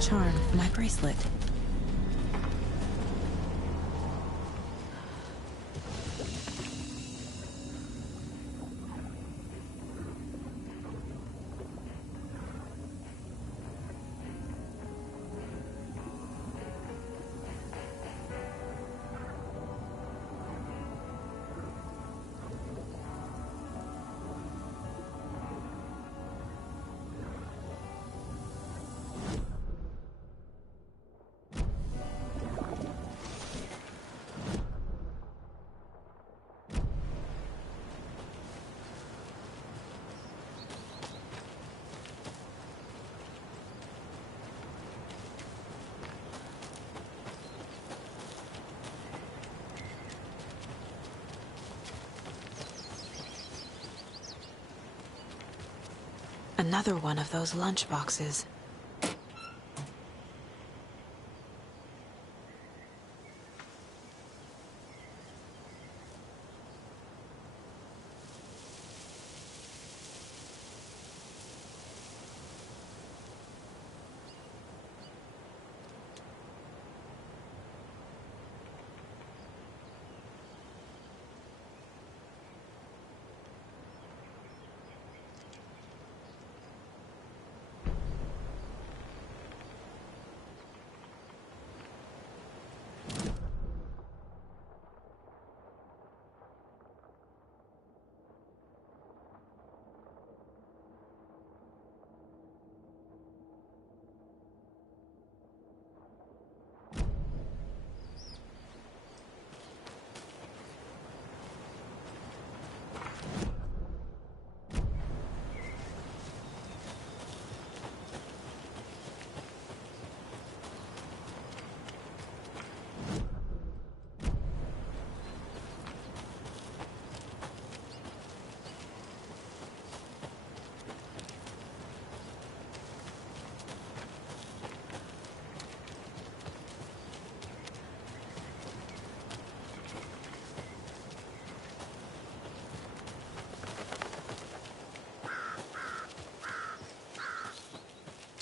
Charm, my bracelet. Another one of those lunch boxes.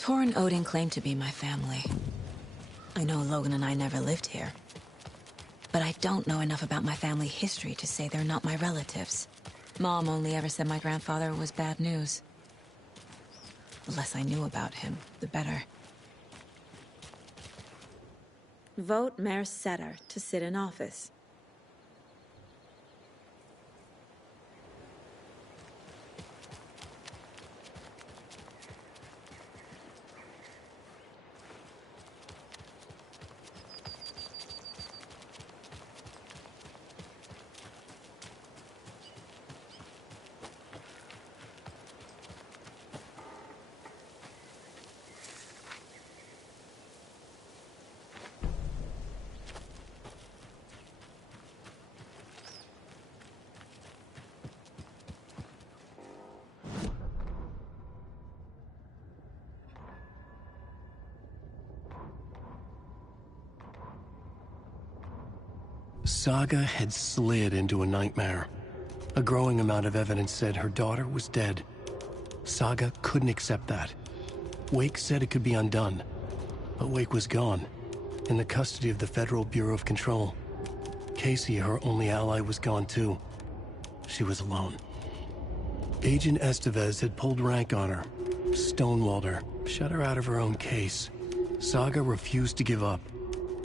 Tor and Odin claim to be my family. I know Logan and I never lived here. But I don't know enough about my family history to say they're not my relatives. Mom only ever said my grandfather was bad news. The less I knew about him, the better. Vote Mayor Setter to sit in office. Saga had slid into a nightmare. A growing amount of evidence said her daughter was dead. Saga couldn't accept that. Wake said it could be undone. But Wake was gone, in the custody of the Federal Bureau of Control. Casey, her only ally, was gone too. She was alone. Agent Estevez had pulled rank on her, stonewalled her, shut her out of her own case. Saga refused to give up.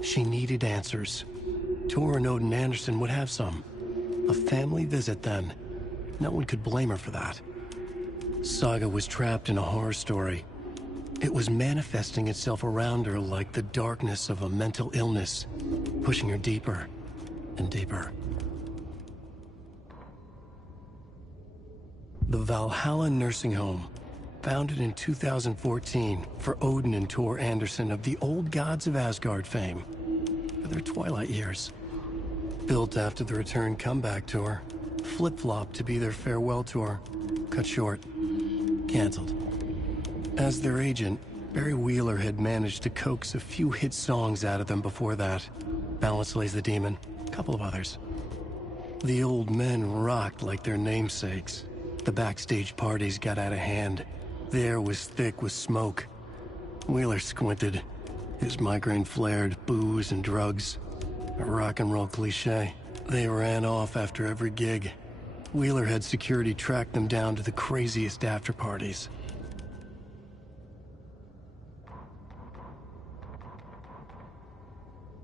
She needed answers. Tor and Odin Anderson would have some. A family visit, then. No one could blame her for that. Saga was trapped in a horror story. It was manifesting itself around her like the darkness of a mental illness, pushing her deeper and deeper. The Valhalla Nursing Home, founded in 2014 for Odin and Tor Anderson of the Old Gods of Asgard fame, for their twilight years. Built after the return comeback tour, flip-flopped to be their farewell tour, cut short, canceled. As their agent, Barry Wheeler had managed to coax a few hit songs out of them before that. Balance Lays the Demon, a couple of others. The old men rocked like their namesakes. The backstage parties got out of hand. The air was thick with smoke. Wheeler squinted. His migraine flared, booze and drugs. A rock and roll cliche. They ran off after every gig. Wheeler had security track them down to the craziest after parties.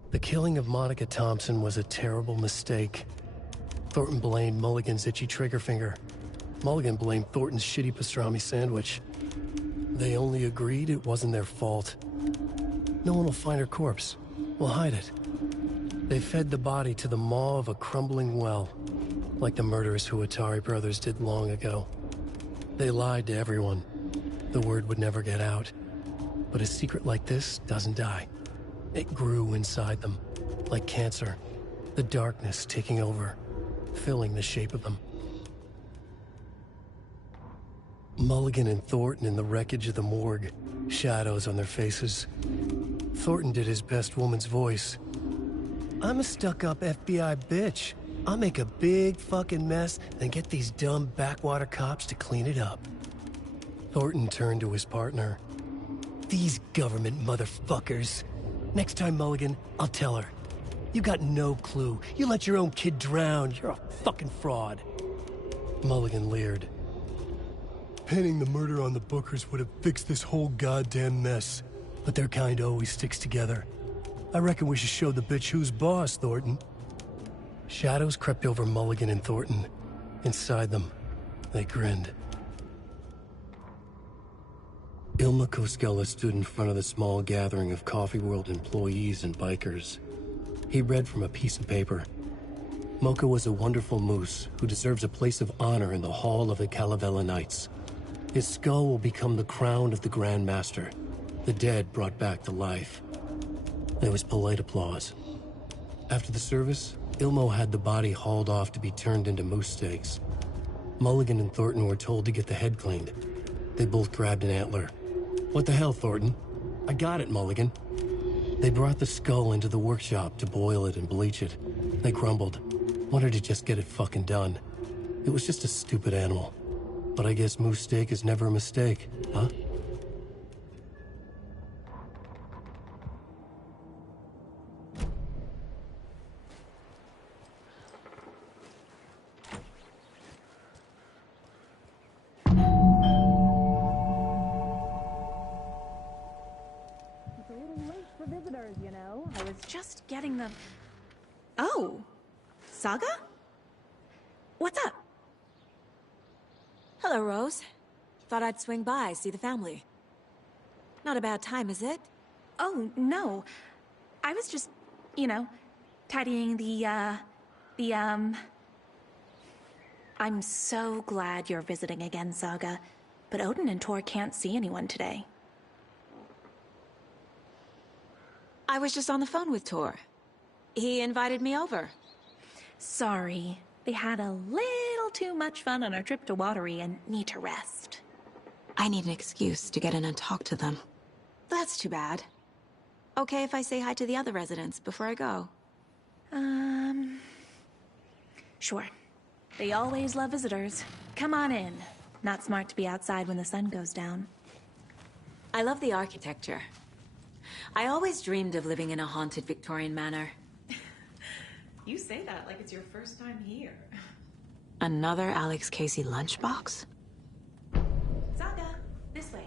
The killing of Monica Thompson was a terrible mistake. Thornton blamed Mulligan's itchy trigger finger. Mulligan blamed Thornton's shitty pastrami sandwich. They only agreed it wasn't their fault. No one will find her corpse. We'll hide it. They fed the body to the maw of a crumbling well, like the murderous Huatari brothers did long ago. They lied to everyone. The word would never get out. But a secret like this doesn't die. It grew inside them, like cancer, the darkness taking over, filling the shape of them. Mulligan and Thornton in the wreckage of the morgue, shadows on their faces. Thornton did his best woman's voice. I'm a stuck-up FBI bitch. I'll make a big fucking mess, then get these dumb backwater cops to clean it up. Thornton turned to his partner. These government motherfuckers. Next time, Mulligan, I'll tell her. You got no clue. You let your own kid drown. You're a fucking fraud. Mulligan leered. Pinning the murder on the Bookers would have fixed this whole goddamn mess. But their kind always sticks together. I reckon we should show the bitch who's boss, Thornton. Shadows crept over Mulligan and Thornton. Inside them, they grinned. Ilma Koskela stood in front of the small gathering of Coffee World employees and bikers. He read from a piece of paper. Mocha was a wonderful moose who deserves a place of honor in the Hall of the Calavella Knights. His skull will become the crown of the Grand Master, the dead brought back to life. There was polite applause. After the service, Ilmo had the body hauled off to be turned into moose steaks. Mulligan and Thornton were told to get the head cleaned. They both grabbed an antler. What the hell, Thornton? I got it, Mulligan. They brought the skull into the workshop to boil it and bleach it. They grumbled. Wanted to just get it fucking done. It was just a stupid animal. But I guess moose steak is never a mistake, huh? just getting the... Oh, Saga? What's up? Hello, Rose. Thought I'd swing by, see the family. Not a bad time, is it? Oh, no. I was just, tidying I'm so glad you're visiting again, Saga. But Odin and Tor can't see anyone today. I was just on the phone with Tor. He invited me over. Sorry. They had a little too much fun on our trip to Watery and need to rest. I need an excuse to get in and talk to them. That's too bad. Okay if I say hi to the other residents before I go? Sure. They always love visitors. Come on in. Not smart to be outside when the sun goes down. I love the architecture. I always dreamed of living in a haunted Victorian manor. You say that like it's your first time here. Another Alex Casey lunchbox? Saga, this way.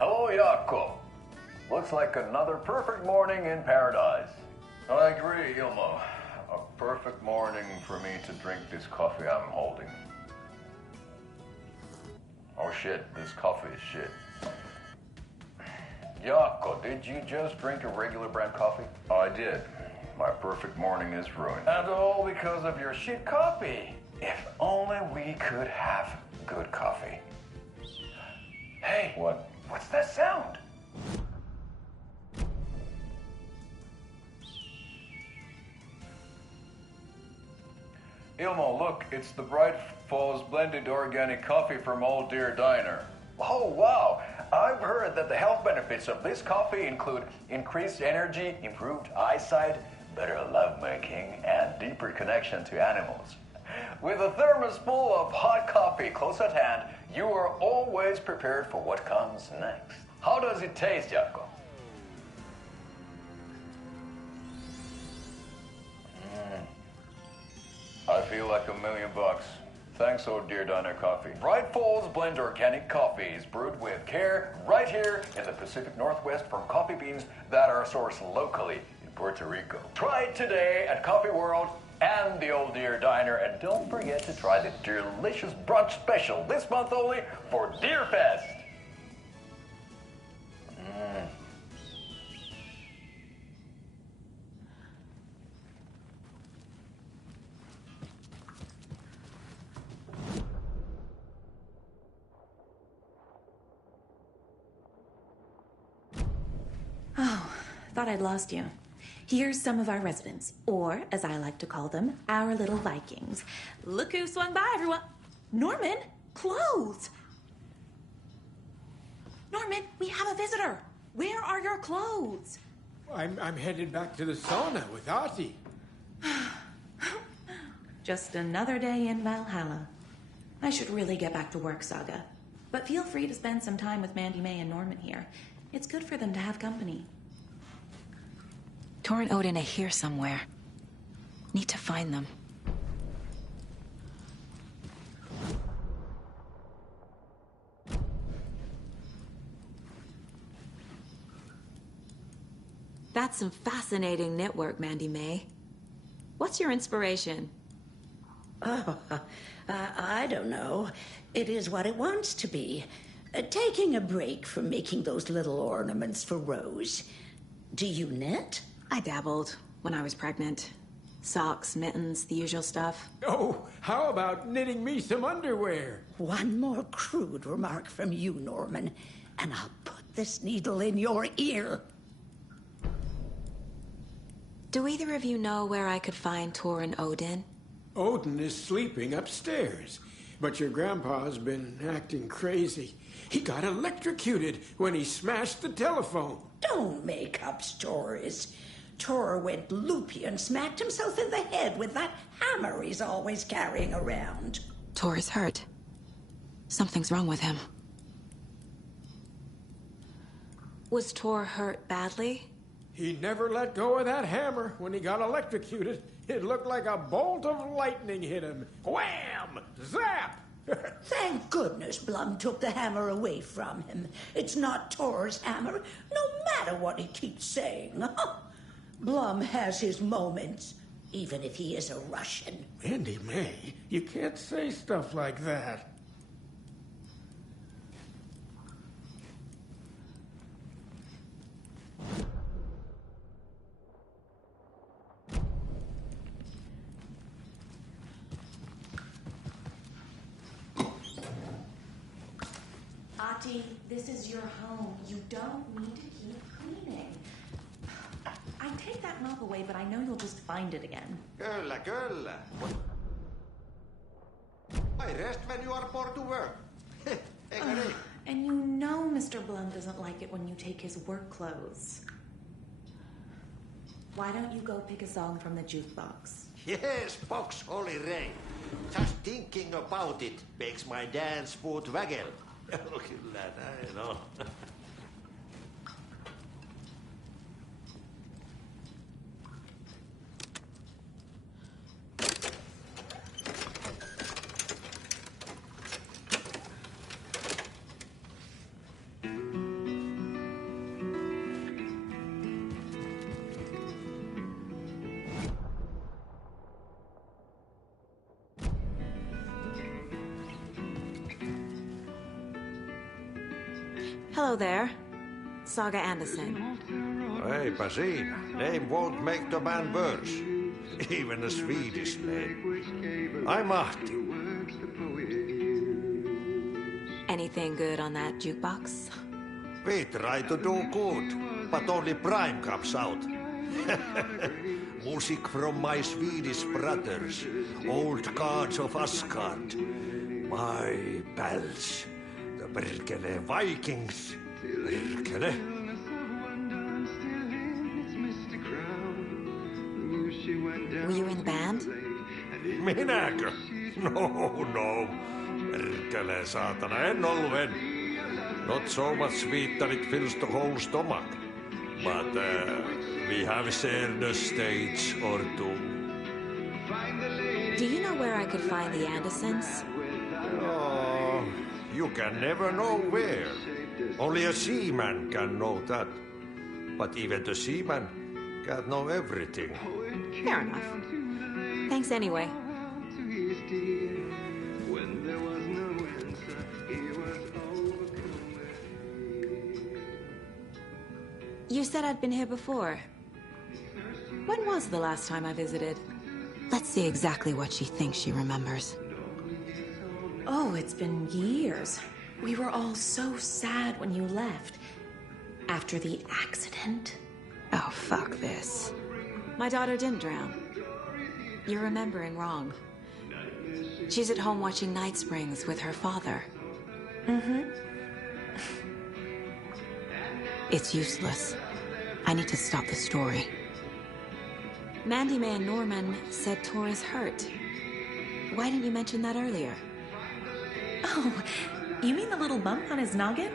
Hello, Jaakko. Looks like another perfect morning in paradise. I agree, Ilmo. A perfect morning for me to drink this coffee I'm holding. Oh shit, this coffee is shit. Jaakko, did you just drink a regular brand coffee? I did. My perfect morning is ruined. And all because of your shit coffee. If only we could have good coffee. Hey, what's that sound? Ilmo, look, it's the Bright Falls blended organic coffee from Old Deer Diner. Oh, wow. I've heard that the health benefits of this coffee include increased energy, improved eyesight, better lovemaking, and deeper connection to animals. With a thermos full of hot coffee close at hand, you are always prepared for what comes next. How does it taste, Jaakko? feel like $1,000,000. Thanks, Oh Dear Diner Coffee. Bright Falls Blend Organic Coffee is brewed with care right here in the Pacific Northwest from coffee beans that are sourced locally in Puerto Rico. Try it today at Coffee World and the Old Deer Diner, and don't forget to try the delicious brunch special this month only for Deer Fest. Oh, thought I'd lost you. Here's some of our residents, or as I like to call them, our little Vikings. Look who swung by, everyone. Norman, clothes. Norman, we have a visitor. Where are your clothes? I'm headed back to the sauna with Artie. Just another day in Valhalla. I should really get back to work, Saga. But feel free to spend some time with Mandy May and Norman here. It's good for them to have company. Tor and Odin are here somewhere. Need to find them. That's some fascinating knitwork, Mandy May. What's your inspiration? Oh, I don't know. It is what it wants to be. Taking a break from making those little ornaments for Rose. Do you knit? I dabbled when I was pregnant. Socks, mittens, the usual stuff. Oh, how about knitting me some underwear? One more crude remark from you, Norman, and I'll put this needle in your ear. Do either of you know where I could find Tor and Odin? Odin is sleeping upstairs, but your grandpa's been acting crazy. He got electrocuted when he smashed the telephone. Don't make up stories. Tor went loopy and smacked himself in the head with that hammer he's always carrying around. Tor is hurt. Something's wrong with him. Was Tor hurt badly? He never let go of that hammer when he got electrocuted. It looked like a bolt of lightning hit him. Wham! Zap! Thank goodness Blum took the hammer away from him. It's not Tor's hammer, no matter what he keeps saying. Blum has his moments, even if he is a Russian. Mandy May, you can't say stuff like that. Ati, this is your home. You don't need to keep cleaning. I take that mop away, but I know you'll just find it again. Kyllä, kyllä. I rest when you are bored to work. Eikö niin? And you know Mr. Blum doesn't like it when you take his work clothes. Why don't you go pick a song from the jukebox? Yes, box Olli Ray. Just thinking about it makes my dance foot waggle. Kyllä näin on. Hello there. Saga Anderson. Eipä siinä. Name won't make the man worse. Even a Swedish name. I'm Ahti. Anything good on that jukebox? We try to do good, but only Prime comes out. Music from my Swedish brothers, old gods of Asgard. My pals, the Perkele Vikings. Perkele. Were you in the band? Minäkö? No. Perkele saatana, en ollut en. Not so much sweet that it fills the whole stomach. But we have shared a stage or two. Do you know where I could find the Andersons? Oh, you can never know where. Only a seaman can know that. But even the seaman can't know everything. Fair enough. Thanks anyway. You said I'd been here before. When was the last time I visited? Let's see exactly what she thinks she remembers. Oh, it's been years. We were all so sad when you left. After the accident. Oh, fuck this. My daughter didn't drown. You're remembering wrong. She's at home watching Night Springs with her father. Mm-hmm. It's useless. I need to stop the story. Mandy May and Norman said Tor is hurt. Why didn't you mention that earlier? Oh, you mean the little bump on his noggin?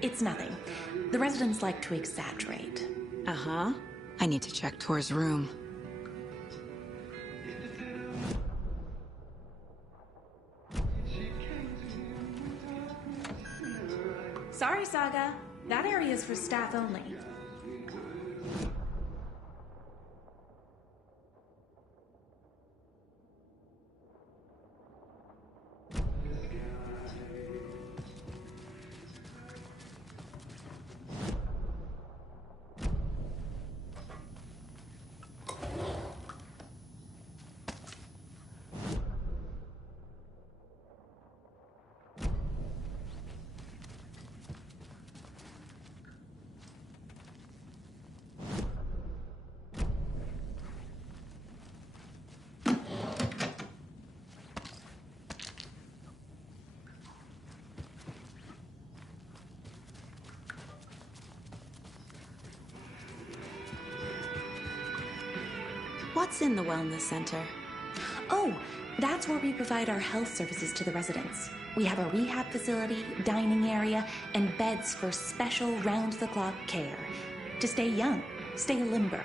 It's nothing. The residents like to exaggerate. Uh-huh. I need to check Tor's room. Sorry, Saga. That area is for staff only. What's in the Wellness Center? Oh, that's where we provide our health services to the residents. We have a rehab facility, dining area, and beds for special round-the-clock care. To stay young, stay limber.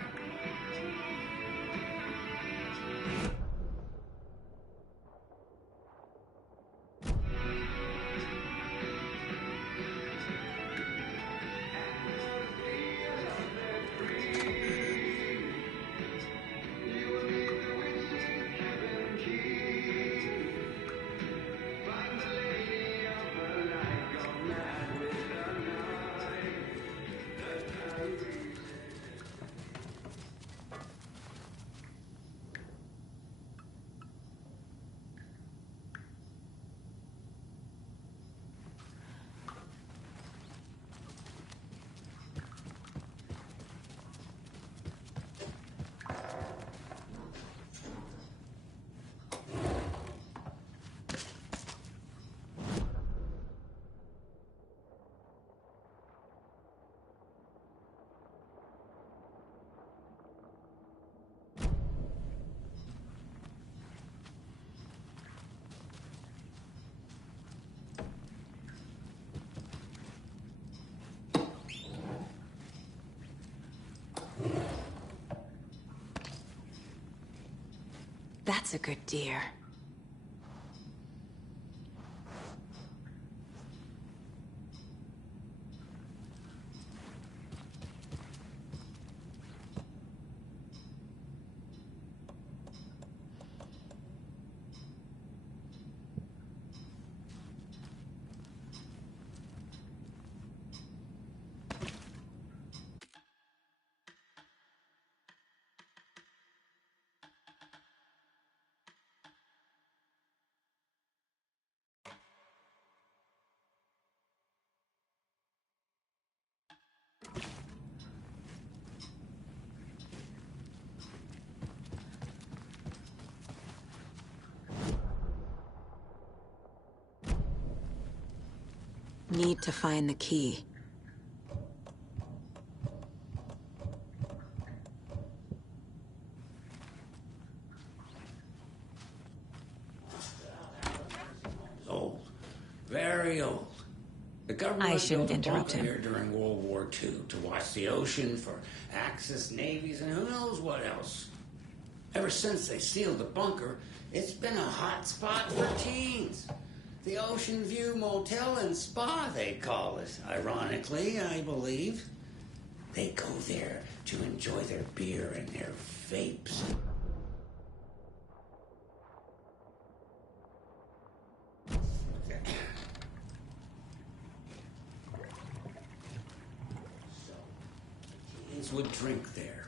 That's a good deer. Need to find the key. Old. Very old. The government I shouldn't built a interrupt bunker him. here during World War II to watch the ocean for Axis navies and who knows what else. Ever since they sealed the bunker, it's been a hot spot for teens. The Ocean View Motel and Spa, they call it. Ironically, I believe. They go there to enjoy their beer and their vapes. Teens would drink there,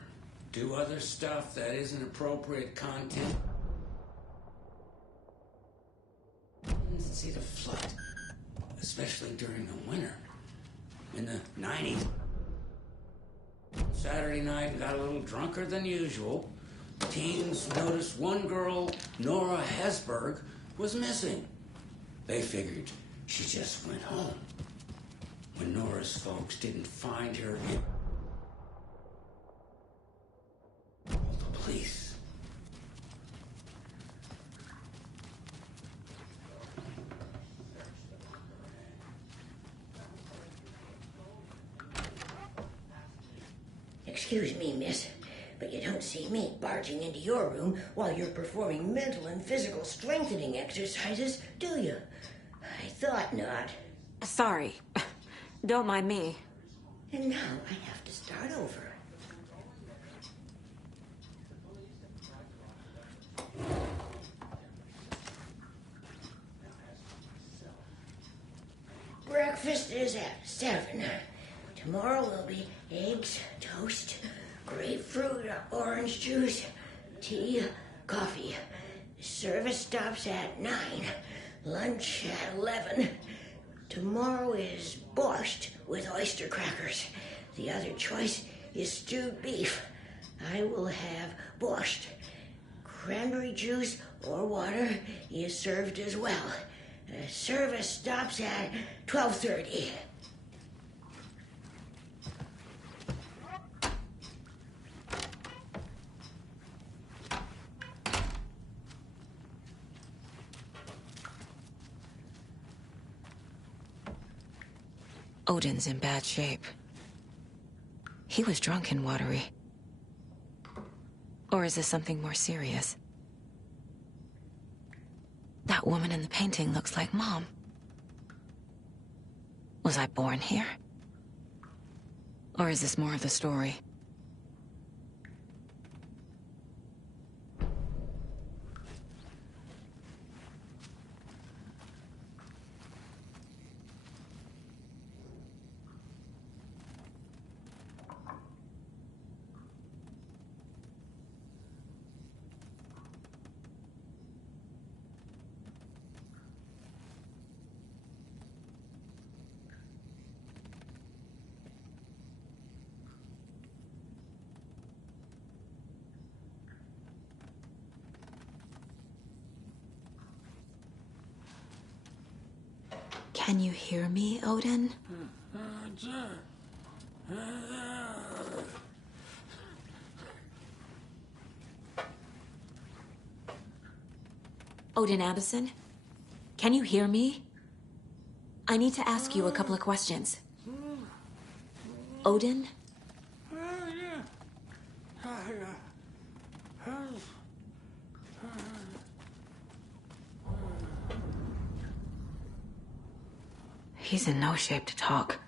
do other stuff that isn't appropriate content. See the flood, especially during the winter. In the 90s, Saturday night got a little drunker than usual. Teens noticed one girl, Nora Hesberg, was missing. They figured she just went home. When Nora's folks didn't find her, called the police. Excuse me, miss, but you don't see me barging into your room while you're performing mental and physical strengthening exercises, do you? I thought not. Sorry. Don't mind me. And now I have to start over. Breakfast is at 7. Tomorrow will be eggs, toast, grapefruit, orange juice, tea, coffee. Service stops at 9. Lunch at 11. Tomorrow is borscht with oyster crackers. The other choice is stewed beef. I will have borscht. Cranberry juice or water is served as well. Service stops at 12:30. Odin's in bad shape. He was drunk and watery. Or is this something more serious? That woman in the painting looks like Mom. Was I born here? Or is this more of the story? Can you hear me, Odin? Odin Addison? Can you hear me? I need to ask you a couple of questions. Odin? He's in no shape to talk.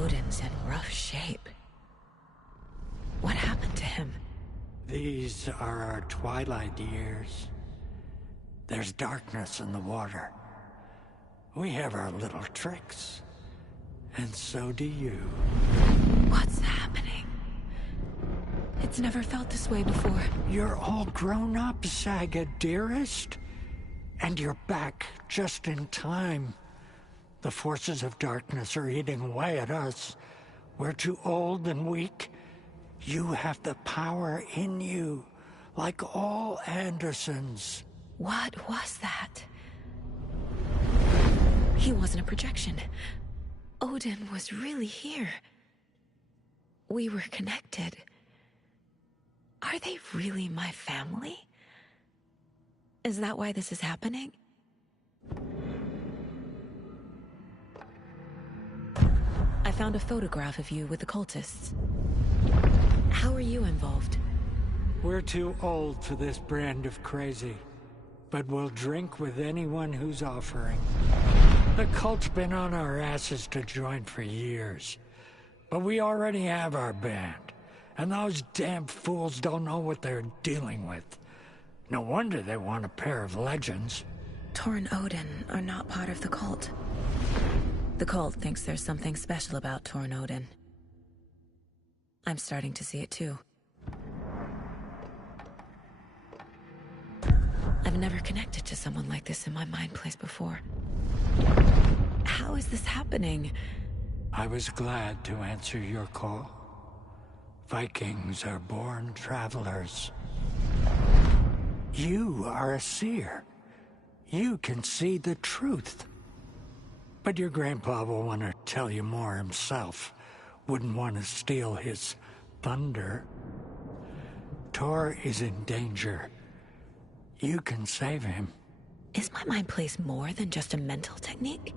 Odin's in rough shape. What happened to him? These are our twilight years. There's darkness in the water. We have our little tricks. And so do you. What's happening? It's never felt this way before. You're all grown up, Saga, dearest. And you're back just in time. The forces of darkness are eating away at us. We're too old and weak. You have the power in you, like all Andersons. What was that? He wasn't a projection. Odin was really here. We were connected. Are they really my family? Is that why this is happening? I found a photograph of you with the cultists. How are you involved? We're too old for this brand of crazy, but we'll drink with anyone who's offering. The cult's been on our asses to join for years, but we already have our band, and those damn fools don't know what they're dealing with. No wonder they want a pair of legends. Tor and Odin are not part of the cult. The cult thinks there's something special about Tor and Odin. I'm starting to see it too. I've never connected to someone like this in my mind place before. How is this happening? I was glad to answer your call. Vikings are born travelers. You are a seer. You can see the truth. But your grandpa will want to tell you more himself. Wouldn't want to steal his thunder. Tor is in danger. You can save him. Is my mind place more than just a mental technique?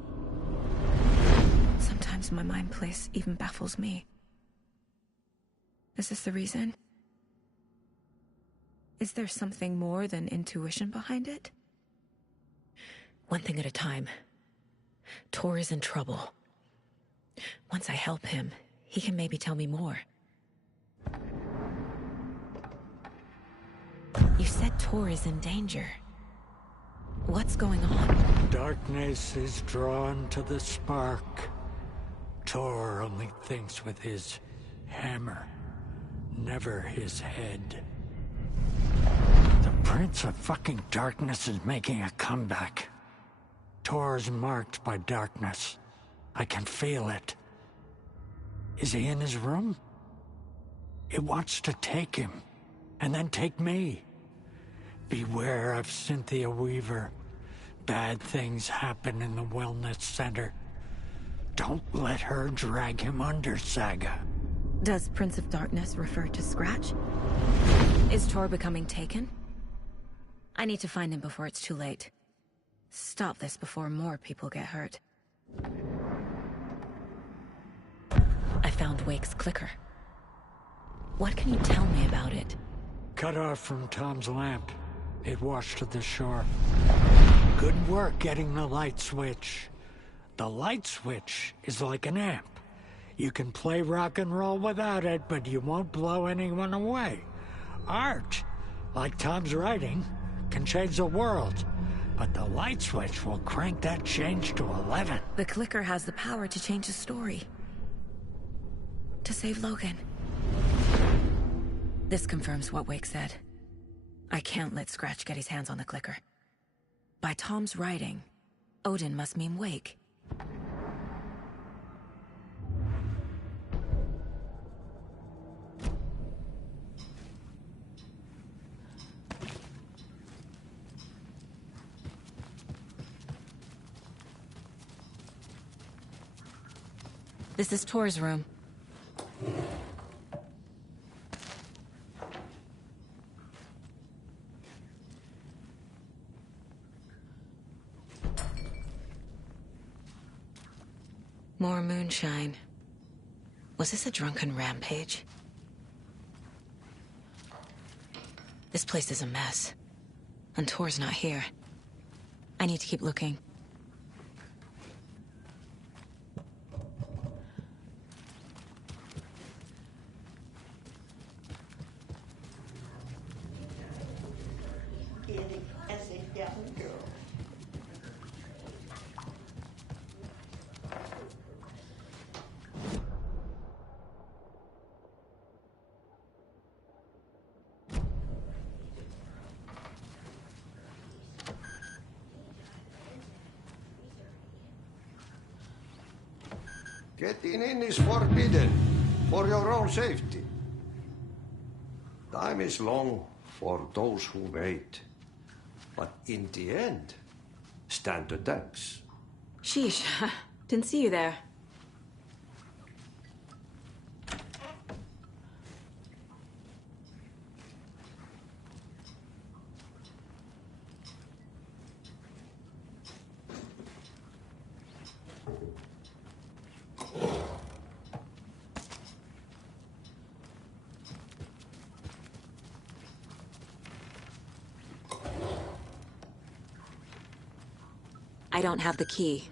Sometimes my mind place even baffles me. Is this the reason? Is there something more than intuition behind it? One thing at a time. Tor is in trouble. Once I help him, he can maybe tell me more. You said Tor is in danger. What's going on? Darkness is drawn to the spark. Tor only thinks with his hammer, never his head. The Prince of fucking Darkness is making a comeback. Tor's marked by darkness. I can feel it. Is he in his room? It wants to take him, and then take me. Beware of Cynthia Weaver. Bad things happen in the wellness center. Don't let her drag him under, Saga. Does Prince of Darkness refer to Scratch? Is Tor becoming taken? I need to find him before it's too late. Stop this before more people get hurt. I found Wake's clicker. What can you tell me about it? Cut off from Tom's lamp. It washed to the shore. Good work getting the light switch. The light switch is like an amp. You can play rock and roll without it, but you won't blow anyone away. Art, like Tom's writing, can change the world. But the light switch will crank that change to 11. The clicker has the power to change the story. To save Logan. This confirms what Wake said. I can't let Scratch get his hands on the clicker. By Tom's writing, Odin must mean Wake. This is Tor's room. More moonshine. Was this a drunken rampage? This place is a mess. And Tor's not here. I need to keep looking. young girl. Getting in is forbidden, for your own safety. Time is long for those who wait. But in the end, stand the thanks. Sheesh, didn't see you there. I don't have the key.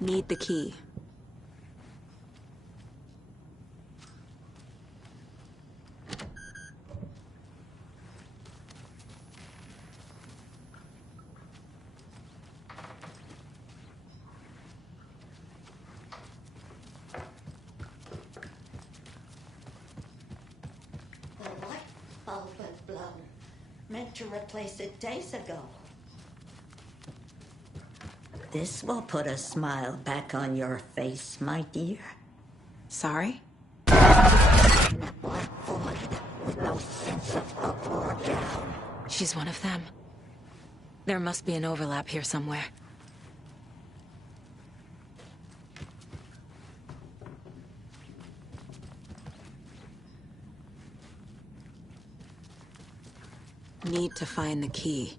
Need the key. The light bulb was blown. Meant to replace it days ago. This will put a smile back on your face, my dear. Sorry? No sense of up or down. She's one of them. There must be an overlap here somewhere. Need to find the key.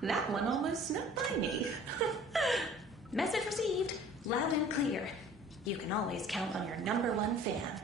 That one almost snuck by me. Message received, loud and clear. You can always count on your #1 fan.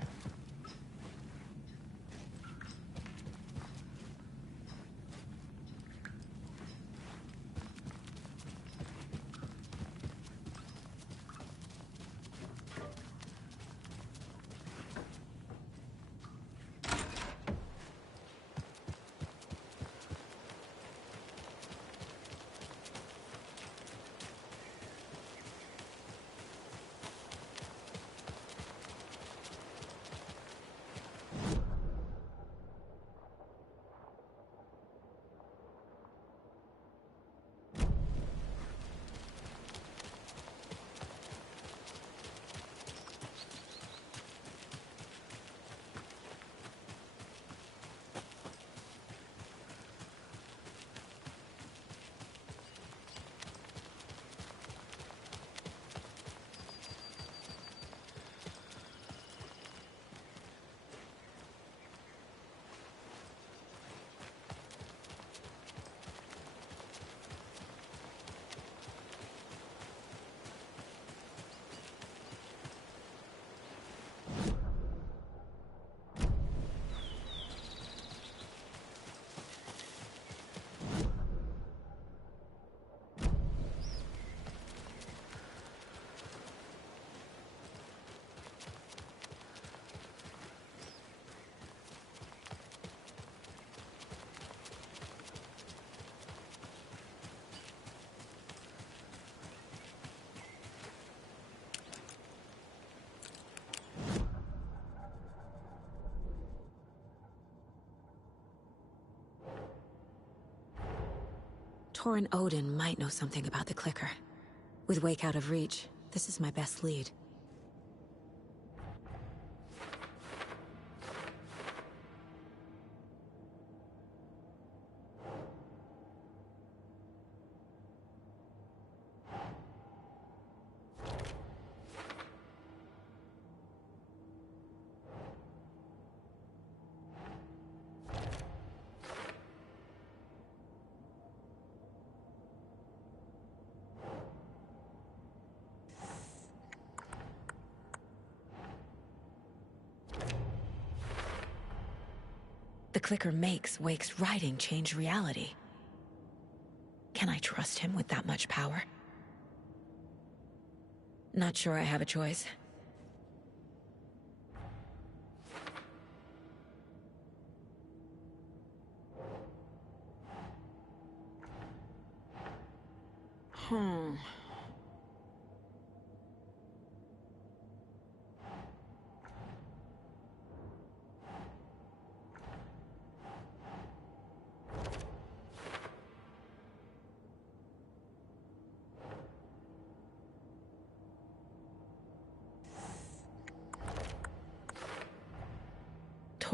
Tor and Odin might know something about the Clicker. With Wake out of reach, this is my best lead. The Clicker makes Wake's writing change reality. Can I trust him with that much power? Not sure I have a choice.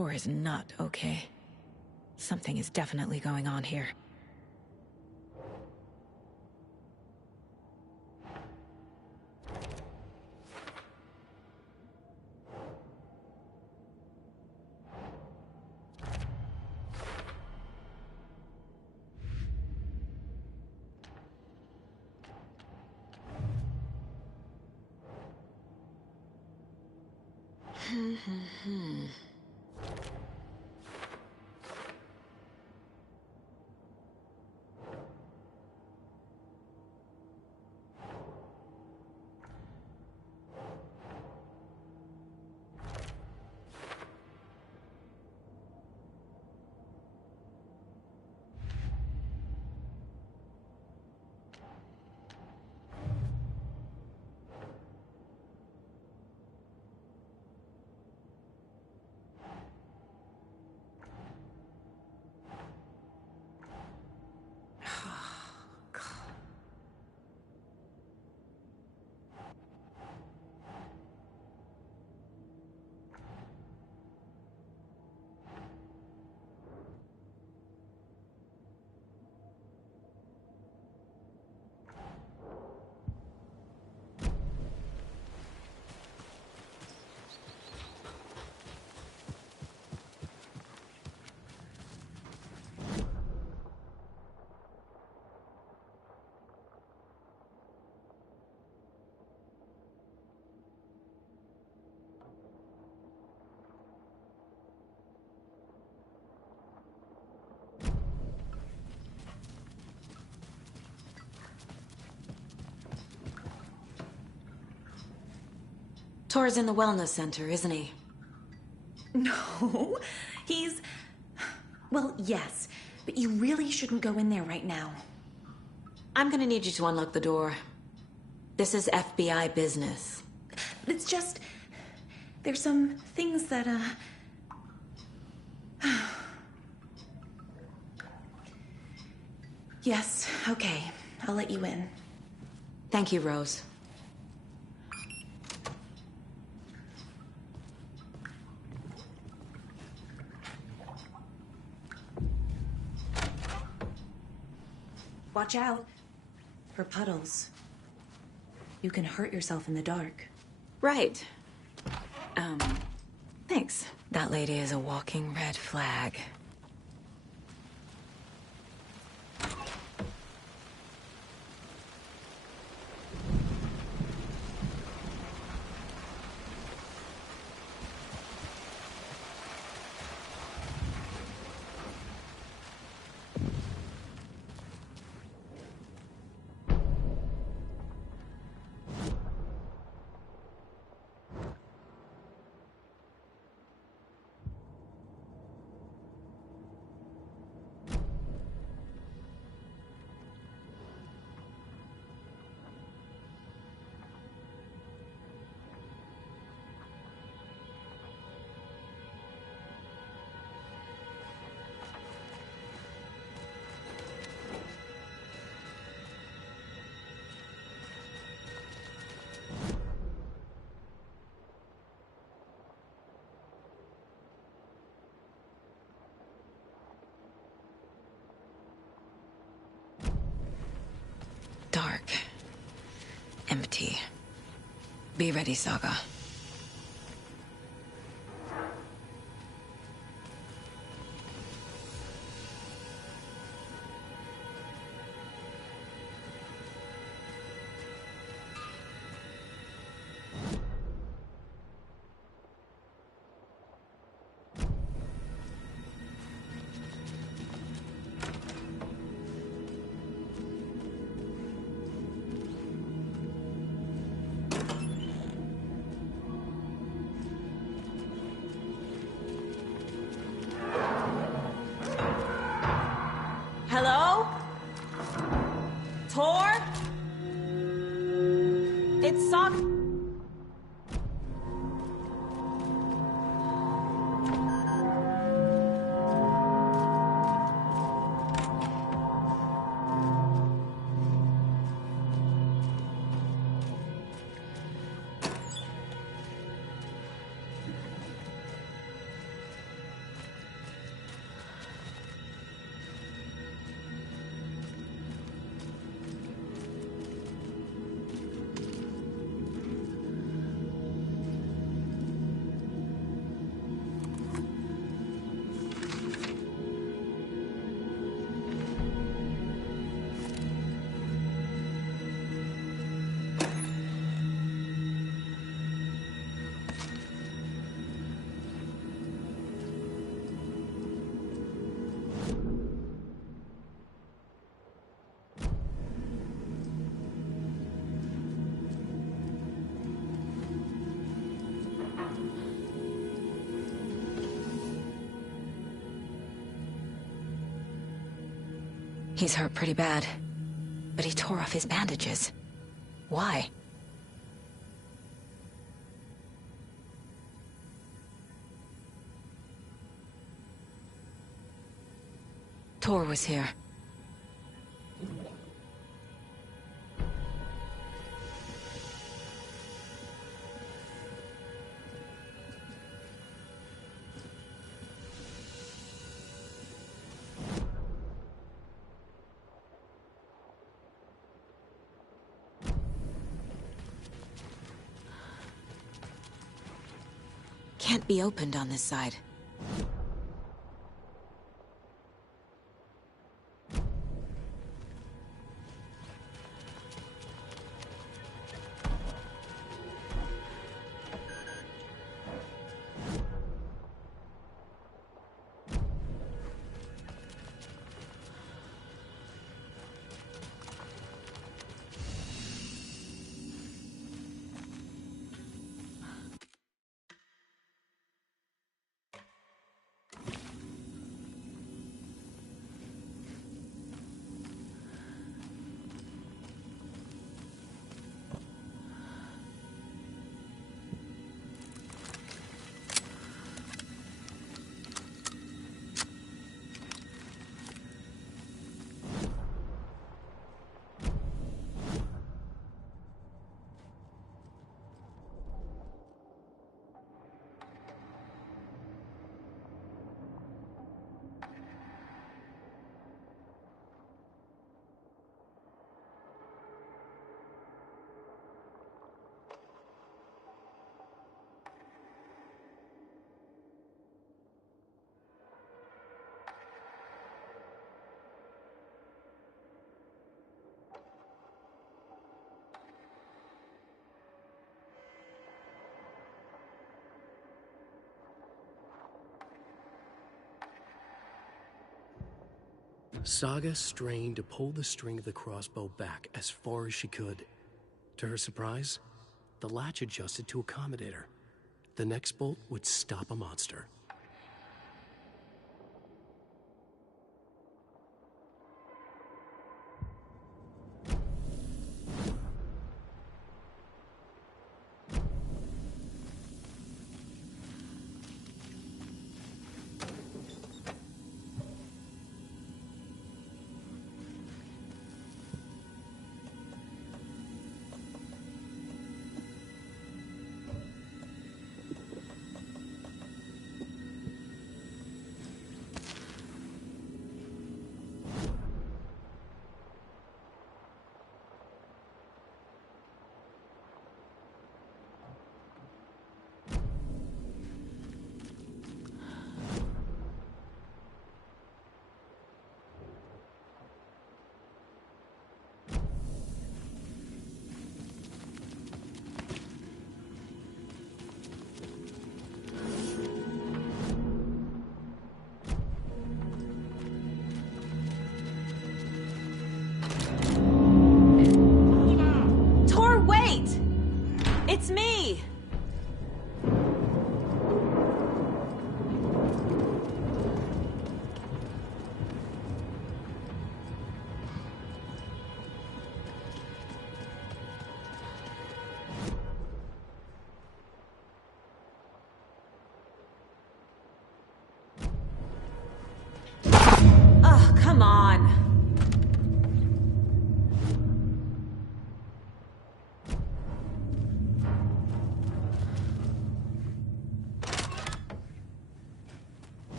Tor is not okay. Something is definitely going on here. Tor's in the wellness center, isn't he? No, he's... Well, yes, but you really shouldn't go in there right now. I'm gonna need you to unlock the door. This is FBI business. It's just... There's some things that, Yes, okay. I'll let you in. Thank you, Rose. Watch out for puddles. You can hurt yourself in the dark. Right. Thanks. That lady is a walking red flag. empty. Be ready, Saga. Hello? Tor? It's Saga. He's hurt pretty bad, but he tore off his bandages. Why? Tor was here. Can't be opened on this side. Saga strained to pull the string of the crossbow back as far as she could. To her surprise, the latch adjusted to accommodate her. The next bolt would stop a monster.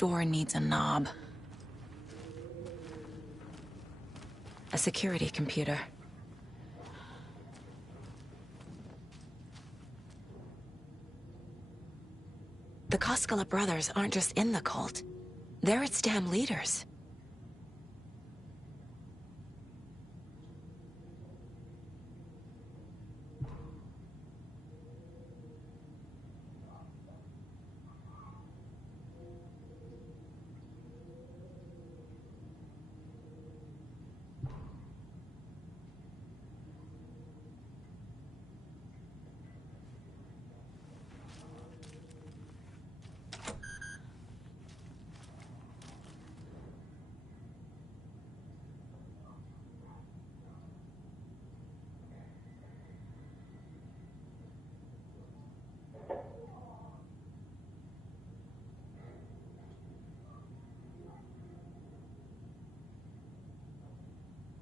door needs a knob. A security computer. The Koskela brothers aren't just in the cult. They're its damn leaders.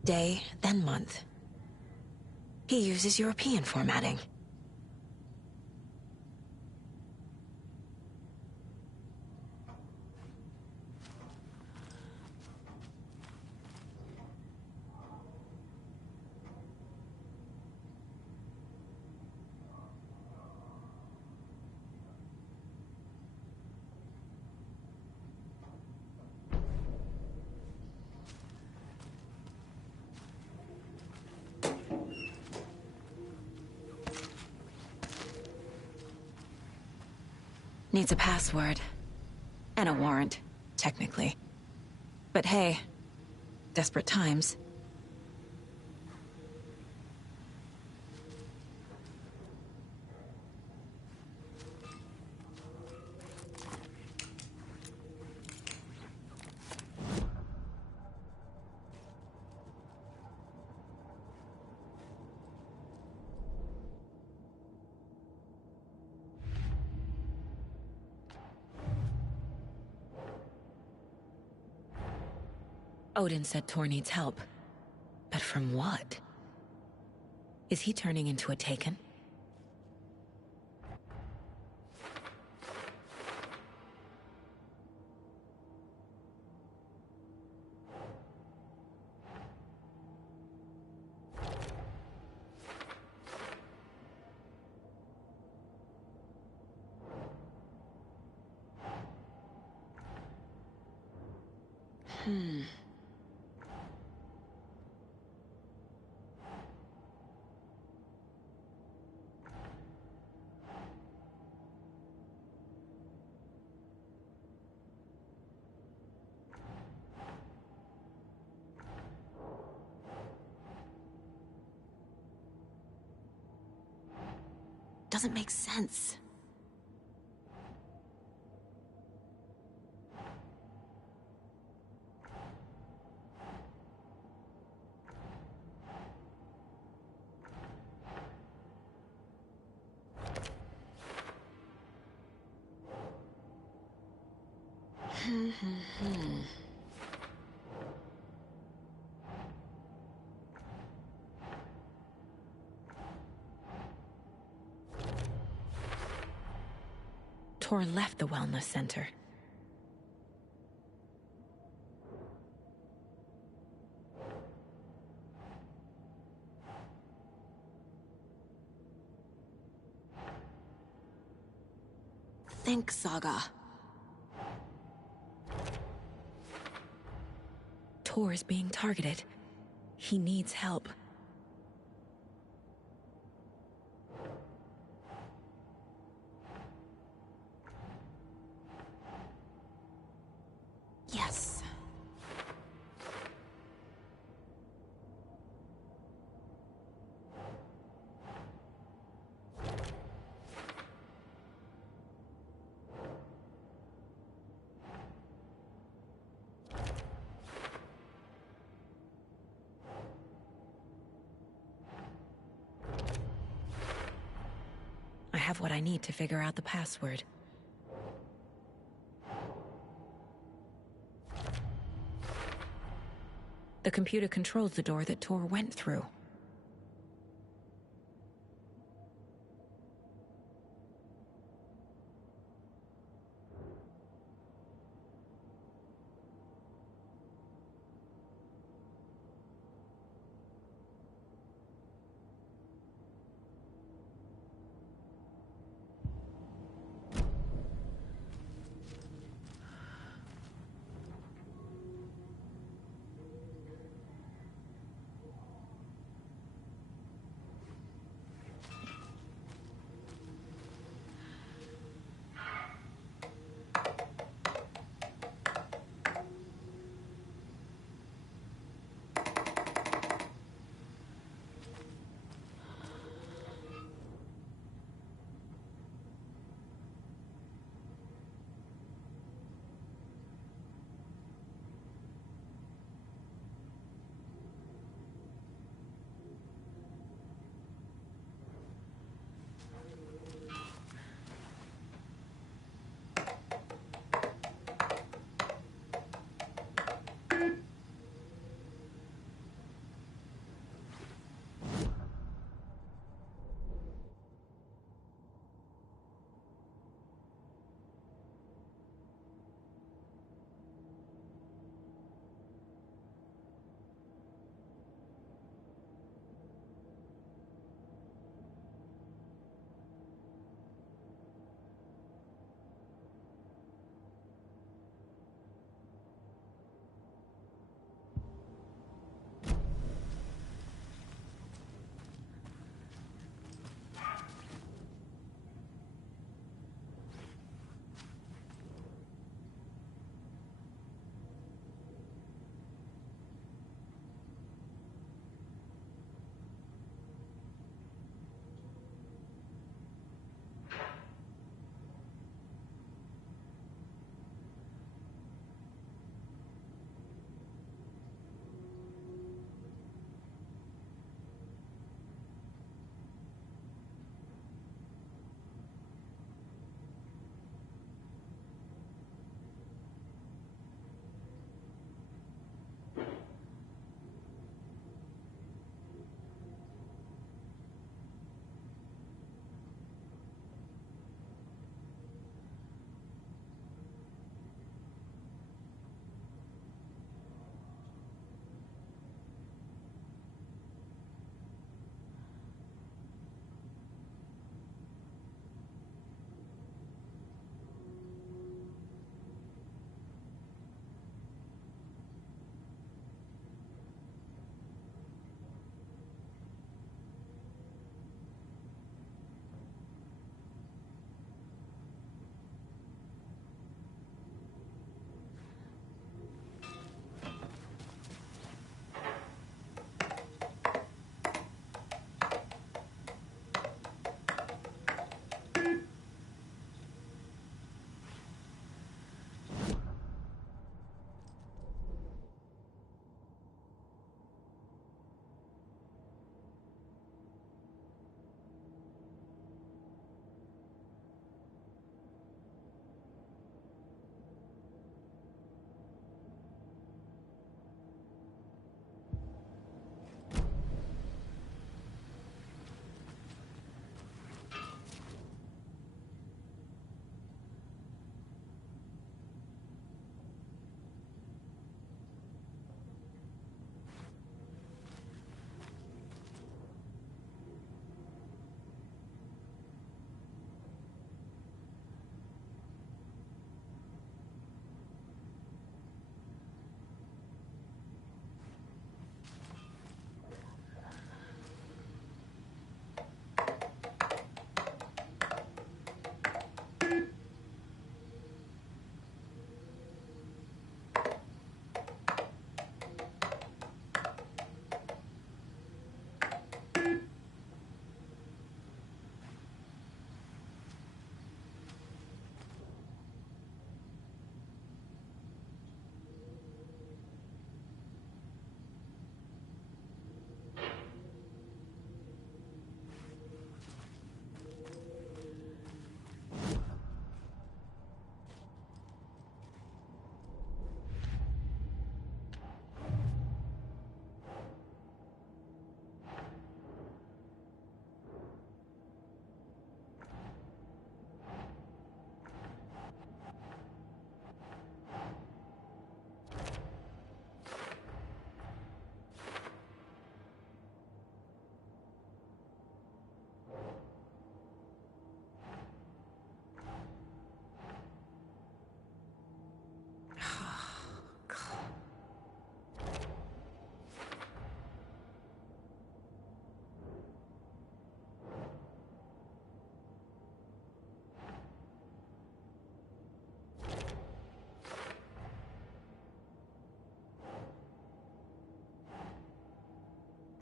Day, then month. He uses European formatting. Needs a password. And a warrant, technically. But hey, desperate times. Odin said Tor needs help. But from what? Is he turning into a Taken? Doesn't make sense. Tor left the wellness center. Think, Saga. Tor is being targeted. He needs help. Yes. I have what I need to figure out the password. The computer controls the door that Tor went through.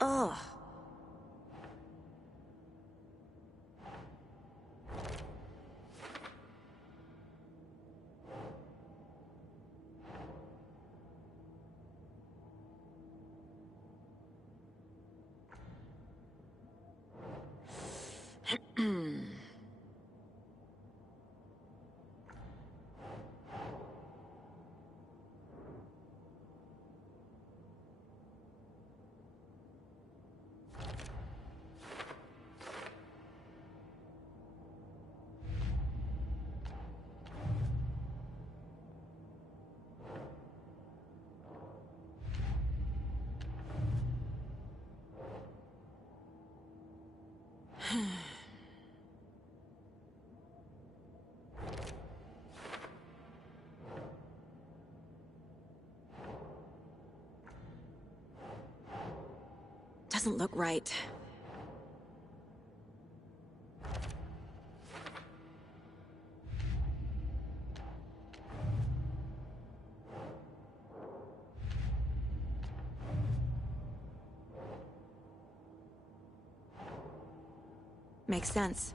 Ugh. Doesn't look right. Makes sense.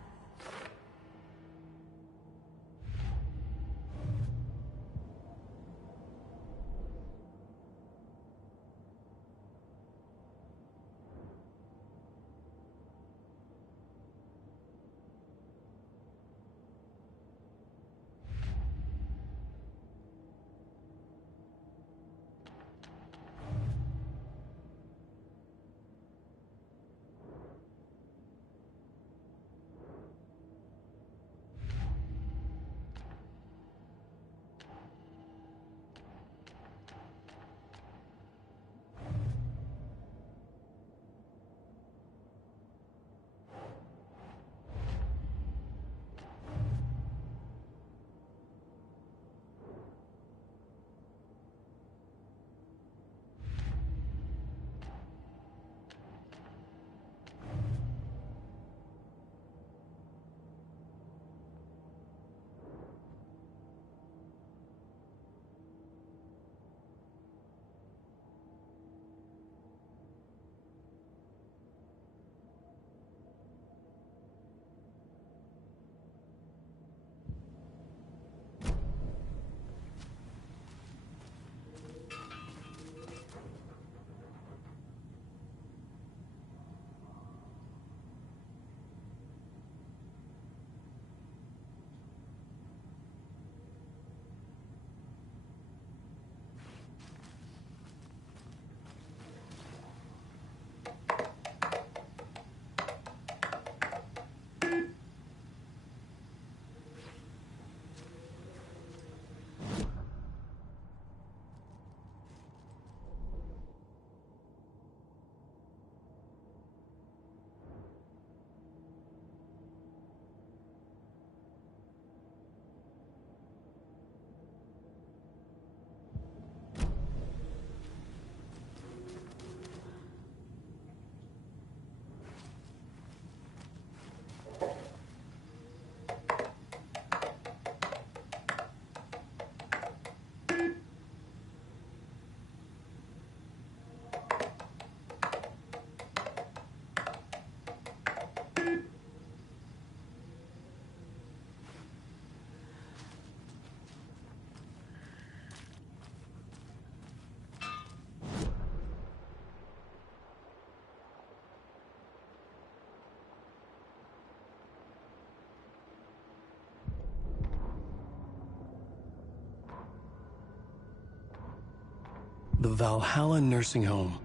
The Valhalla Nursing Home,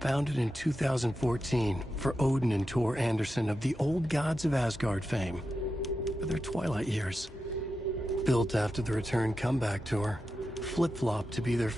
founded in 2014 for Odin and Tor Anderson of the Old Gods of Asgard fame for their twilight years. Built after the return comeback tour, flip-flop to be their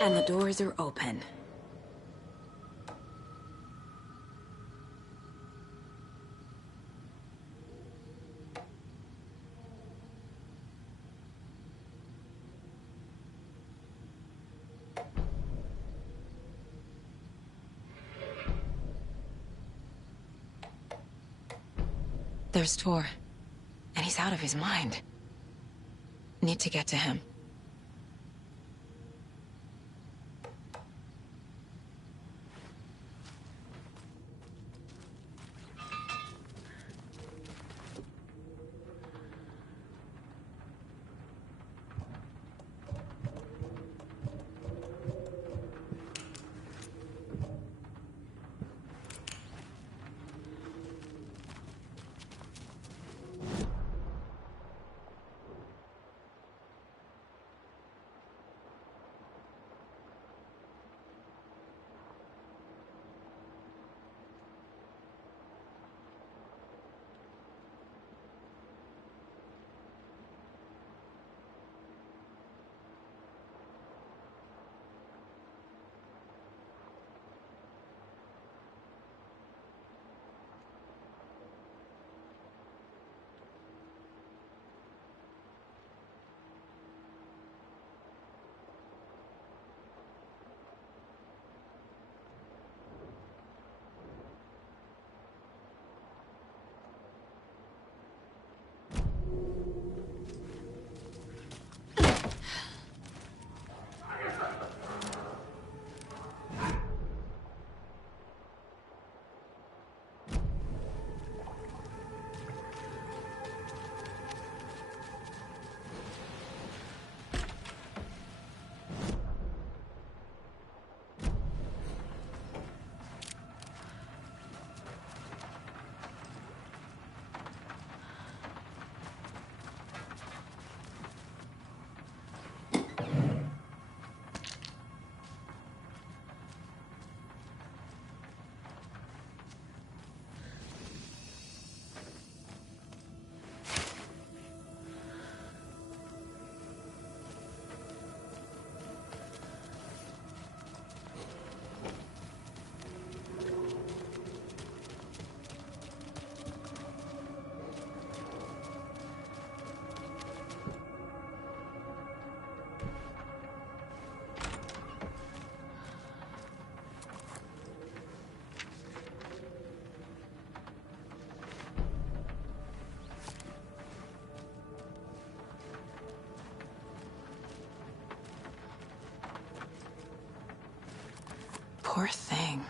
And the doors are open. There's Tor. And he's out of his mind. Need to get to him. Poor thing.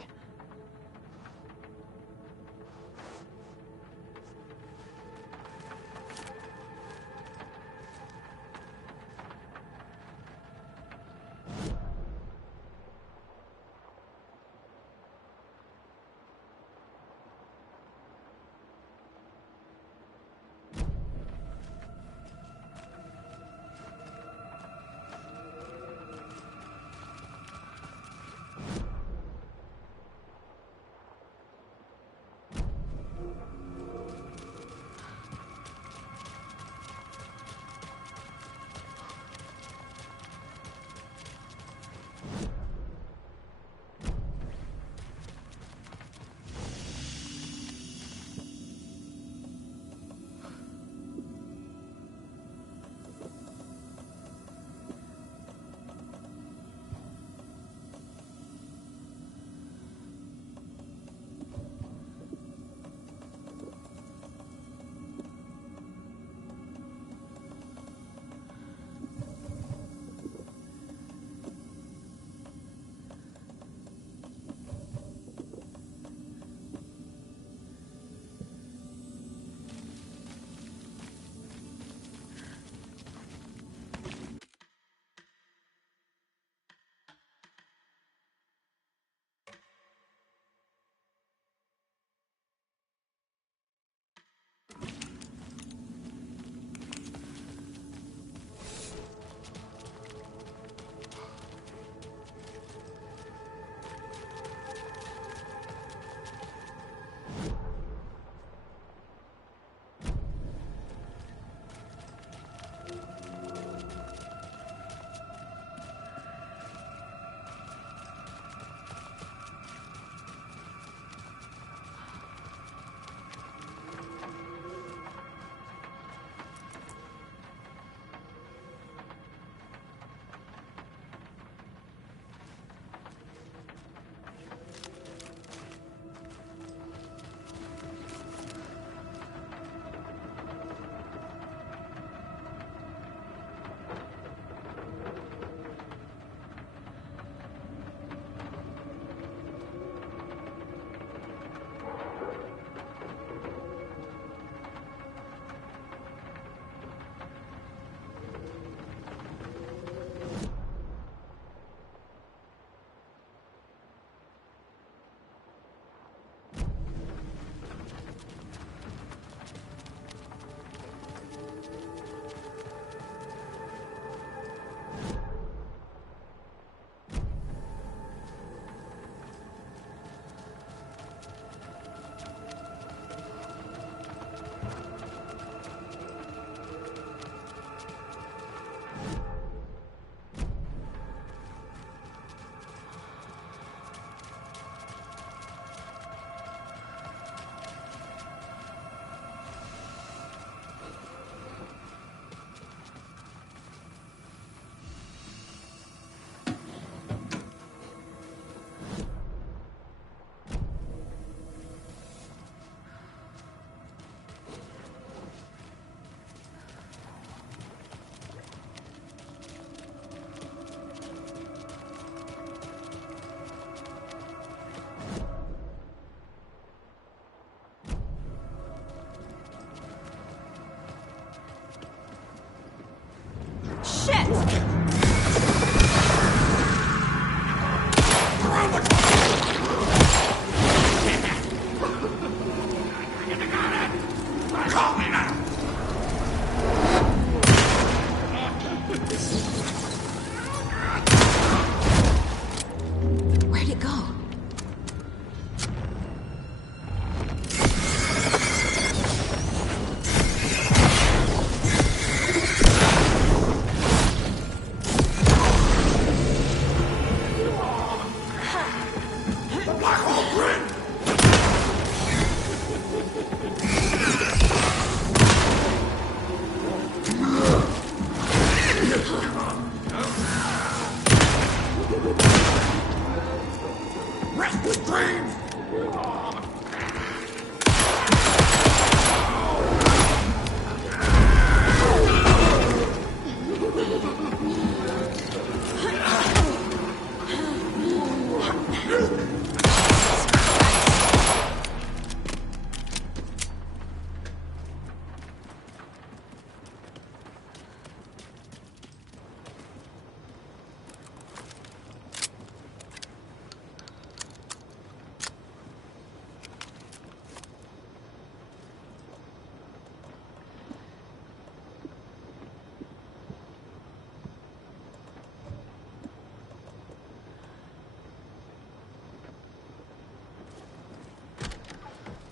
Where'd it go?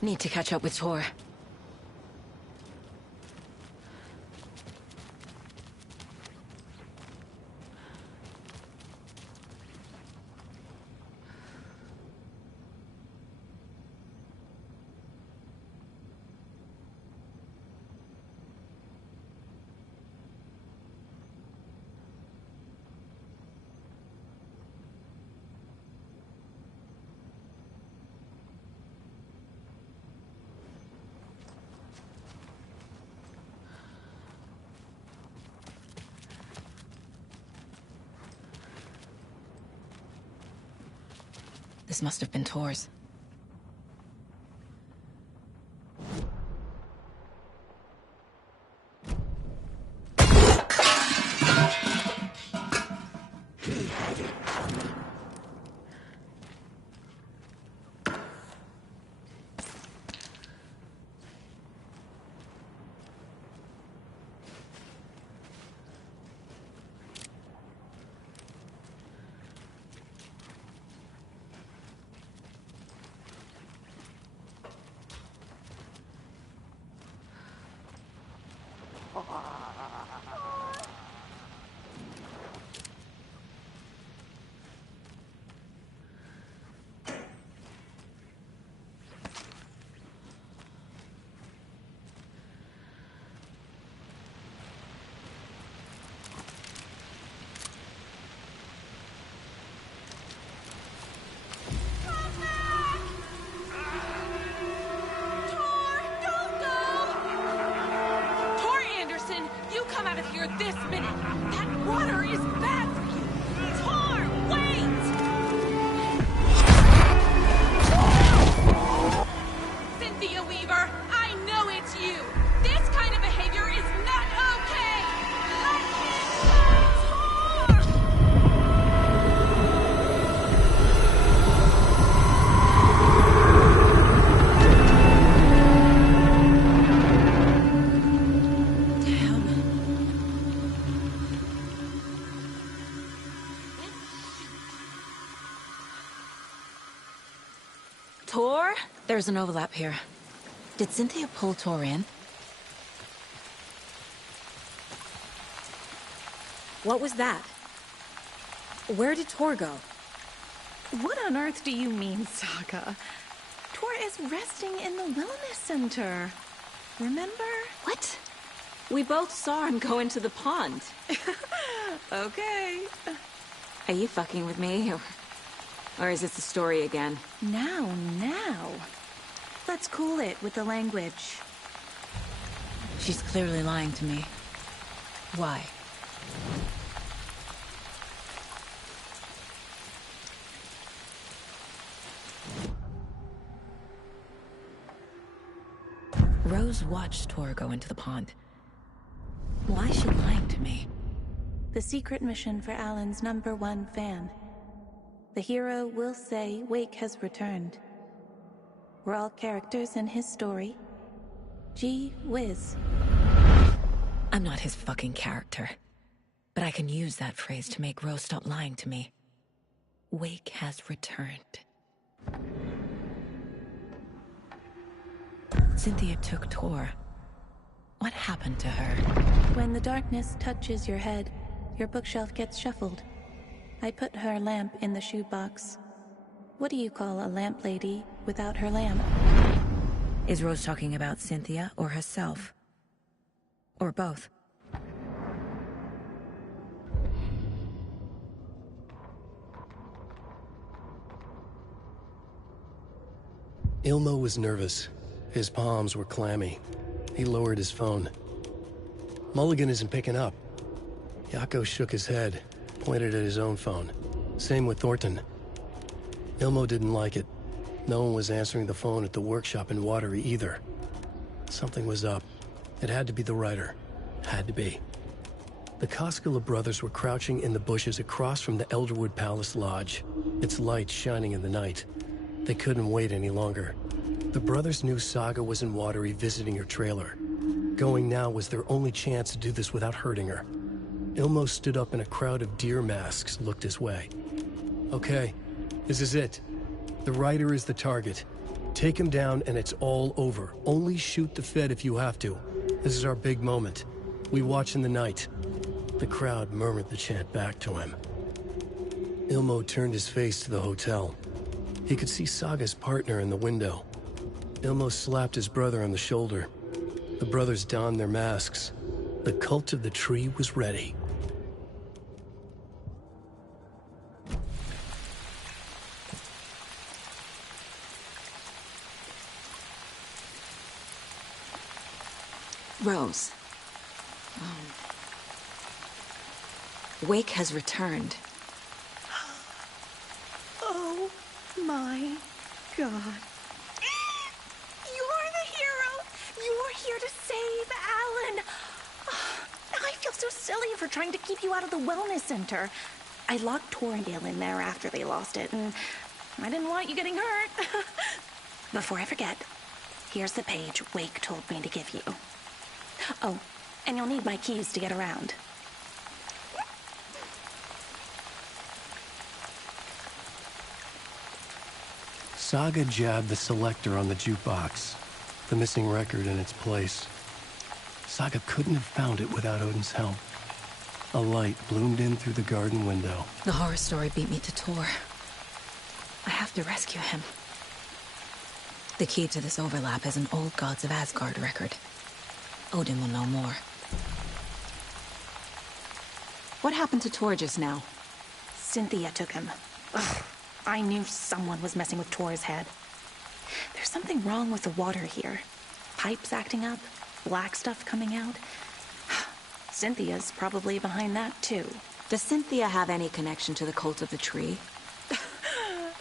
Need to catch up with Tor. This must have been Tor's. This minute! That water is bad for you! Tor, wait! Cynthia Weaver, I know it's you! This kind of behavior is not okay! Let me go, Tor? There's an overlap here. Did Cynthia pull Tor in? What was that? Where did Tor go? What on earth do you mean, Saga? Tor is resting in the wellness center. Remember? What? We both saw him go into the pond. Okay. Are you fucking with me? Or is this the story again? Now. Let's cool it with the language. She's clearly lying to me. Why? Rose watched Tor go into the pond. Why is she lying to me? The secret mission for Alan's #1 fan. the hero will say Wake has returned. We're all characters in his story. Gee whiz. I'm not his fucking character. But I can use that phrase to make Rose stop lying to me. Wake has returned. Cynthia took Tor. What happened to her? When the darkness touches your head, your bookshelf gets shuffled. I put her lamp in the shoebox. What do you call a lamp lady without her lamp? Is Rose talking about Cynthia or herself? Or both? Ilmo was nervous. His palms were clammy. He lowered his phone. Mulligan isn't picking up. Yako shook his head, pointed at his own phone. Same with Thornton. Ilmo didn't like it. No one was answering the phone at the workshop in Watery either. Something was up. It had to be the writer. Had to be. The Koskela brothers were crouching in the bushes across from the Elderwood Palace Lodge, its lights shining in the night. They couldn't wait any longer. The brothers knew Saga was in Watery visiting her trailer. Going now was their only chance to do this without hurting her. Ilmo stood up and a crowd of deer masks looked his way. Okay, this is it. The writer is the target. Take him down and it's all over. Only shoot the Fed if you have to. This is our big moment. We watch in the night. The crowd murmured the chant back to him. Ilmo turned his face to the hotel. He could see Saga's partner in the window. Ilmo slapped his brother on the shoulder. The brothers donned their masks. The cult of the tree was ready. Rose. Wake has returned. Oh my God. You're the hero! You're here to save Alan! I feel so silly for trying to keep you out of the wellness center. I locked Torrendale in there after they lost it, and I didn't want you getting hurt. Before I forget, here's the page Wake told me to give you. Oh, and you'll need my keys to get around. Saga jabbed the selector on the jukebox, the missing record in its place. Saga couldn't have found it without Odin's help. A light bloomed in through the garden window. The horror story beat me to Tor. I have to rescue him. The key to this overlap is an old Gods of Asgard record. Odin will know more. What happened to Tor just now? Cynthia took him. Ugh, I knew someone was messing with Tor's head. There's something wrong with the water here. Pipes acting up, black stuff coming out. Cynthia's probably behind that, too. Does Cynthia have any connection to the cult of the tree?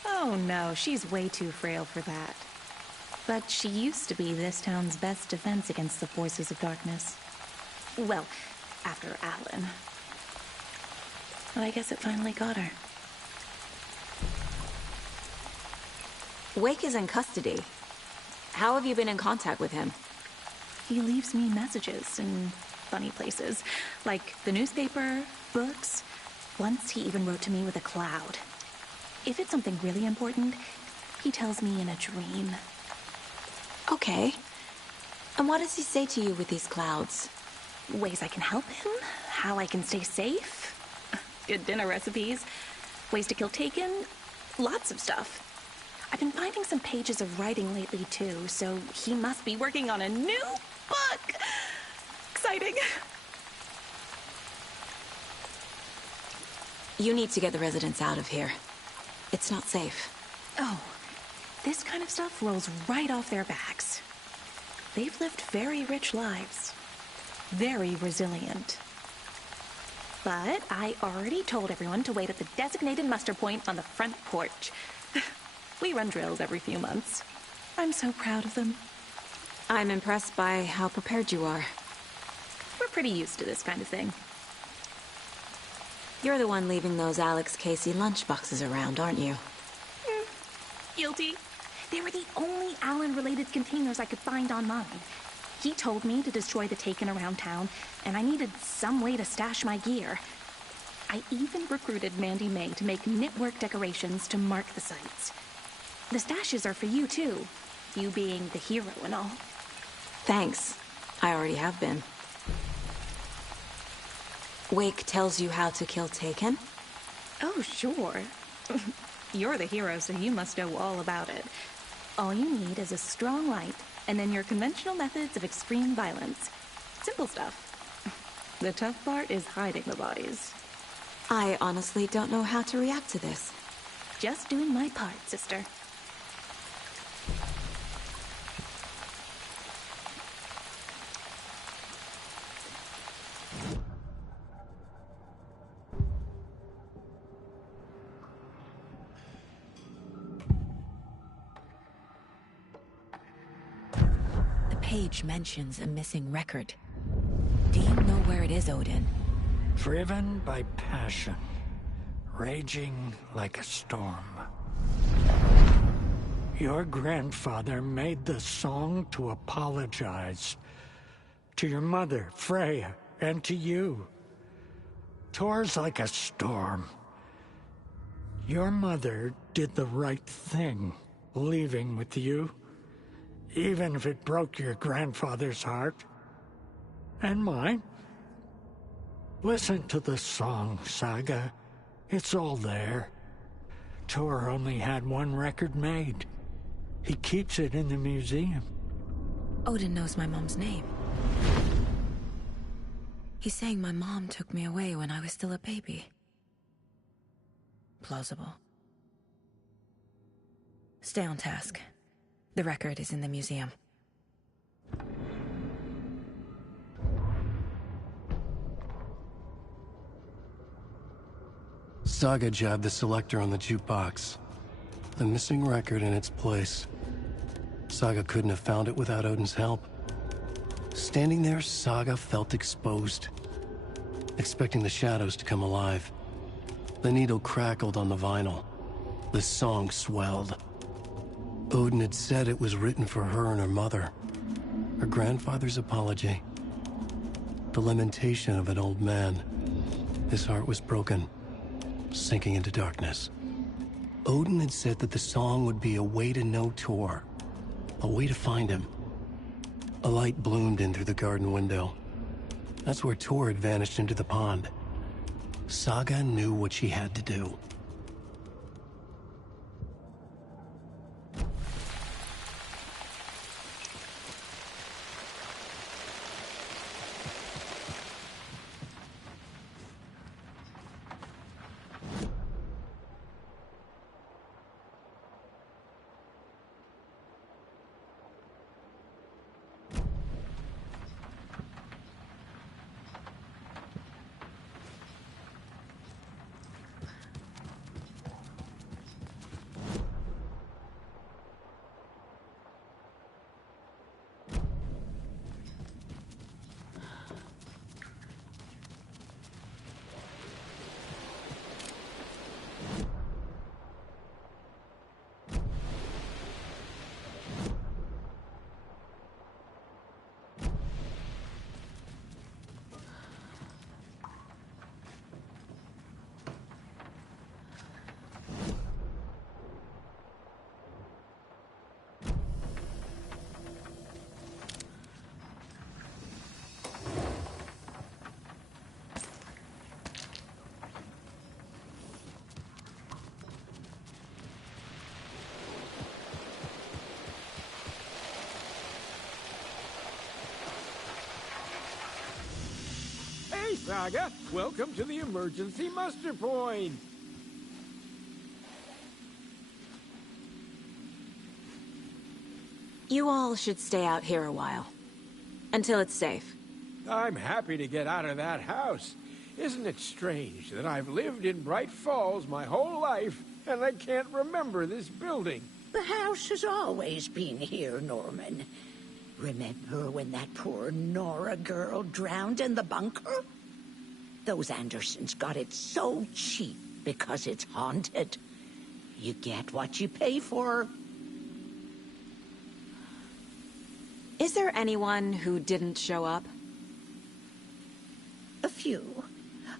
Oh no, she's way too frail for that. But she used to be this town's best defense against the forces of darkness. Well, after Alan. But I guess it finally got her. Wake is in custody. How have you been in contact with him? He leaves me messages in funny places, like the newspaper, books. Once he even wrote to me with a cloud. If it's something really important, he tells me in a dream. Okay. And what does he say to you with these clouds? Ways I can help him, how I can stay safe, good dinner recipes, ways to kill Taken, lots of stuff. I've been finding some pages of writing lately too, so he must be working on a new book. Exciting. You need to get the residents out of here. It's not safe. Oh, this kind of stuff rolls right off their backs. They've lived very rich lives. Very resilient. But I already told everyone to wait at the designated muster point on the front porch. We run drills every few months. I'm so proud of them. I'm impressed by how prepared you are. We're pretty used to this kind of thing. You're the one leaving those Alex Casey lunchboxes around, aren't you? Guilty. They were the only Alan-related containers I could find online. He told me to destroy the Taken around town, and I needed some way to stash my gear. I even recruited Mandy May to make knitwork decorations to mark the sites. The stashes are for you, too. You being the hero and all. Thanks. I already have been. Wake tells you how to kill Taken? Oh, sure. You're the hero, so you must know all about it. All you need is a strong light, and then your conventional methods of extreme violence. Simple stuff. The tough part is hiding the bodies. I honestly don't know how to react to this. Just doing my part, sister. Page mentions a missing record. Do you know where it is, Odin? Driven by passion, raging like a storm. Your grandfather made the song to apologize. To your mother, Freya, and to you. Tor's like a storm. Your mother did the right thing, leaving with you. Even if it broke your grandfather's heart. And mine. Listen to the song, Saga. It's all there. Tor only had one record made. He keeps it in the museum. Odin knows my mom's name. He's saying my mom took me away when I was still a baby. Plausible. Stay on task. The record is in the museum. Saga jabbed the selector on the jukebox. The missing record in its place. Saga couldn't have found it without Odin's help. Standing there, Saga felt exposed, expecting the shadows to come alive. The needle crackled on the vinyl. The song swelled. Odin had said it was written for her and her mother. Her grandfather's apology. The lamentation of an old man. His heart was broken, sinking into darkness. Odin had said that the song would be a way to know Tor, a way to find him. A light bloomed in through the garden window. That's where Tor had vanished into the pond. Saga knew what she had to do. Saga, welcome to the emergency muster point. You all should stay out here a while. Until it's safe. I'm happy to get out of that house. Isn't it strange that I've lived in Bright Falls my whole life, and I can't remember this building? The house has always been here, Norman. Remember when that poor Nora girl drowned in the bunker? Those Andersons got it so cheap because it's haunted. You get what you pay for. Is there anyone who didn't show up? A few.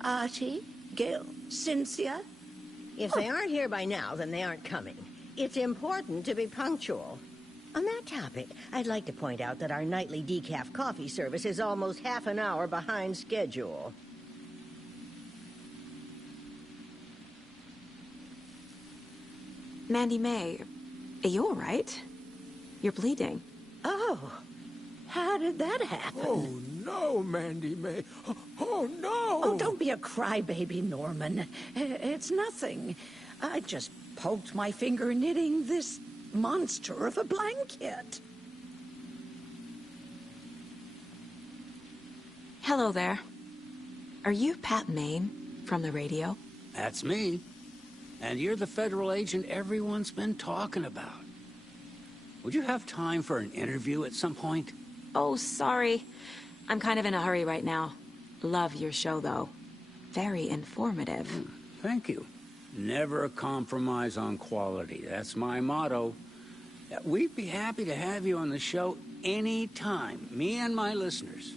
Artie, Gil, Cynthia. If they aren't here by now, then they aren't coming. It's important to be punctual. On that topic, I'd like to point out that our nightly decaf coffee service is almost half an hour behind schedule. Mandy May, are you all right? You're bleeding. Oh, how did that happen? Oh, no, Mandy May. Oh, no! Oh, don't be a crybaby, Norman. It's nothing. I just poked my finger knitting this monster of a blanket. Hello there. Are you Pat Maine from the radio? That's me. And you're the federal agent everyone's been talking about. Would you have time for an interview at some point? Oh, sorry. I'm kind of in a hurry right now. Love your show, though. Very informative. Thank you. Never compromise on quality. That's my motto. We'd be happy to have you on the show any time, me and my listeners.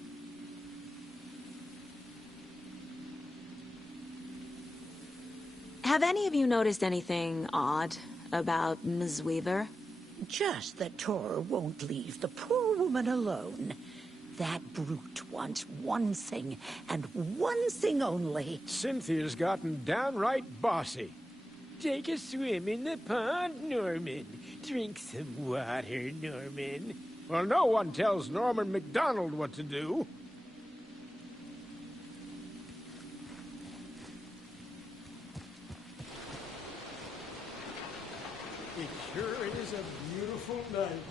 Have any of you noticed anything odd about Ms. Weaver? Just that Tor won't leave the poor woman alone. That brute wants one thing, and one thing only. Cynthia's gotten downright bossy. Take a swim in the pond, Norman. Drink some water, Norman. Well, no one tells Norman McDonald what to do. It sure is a beautiful night.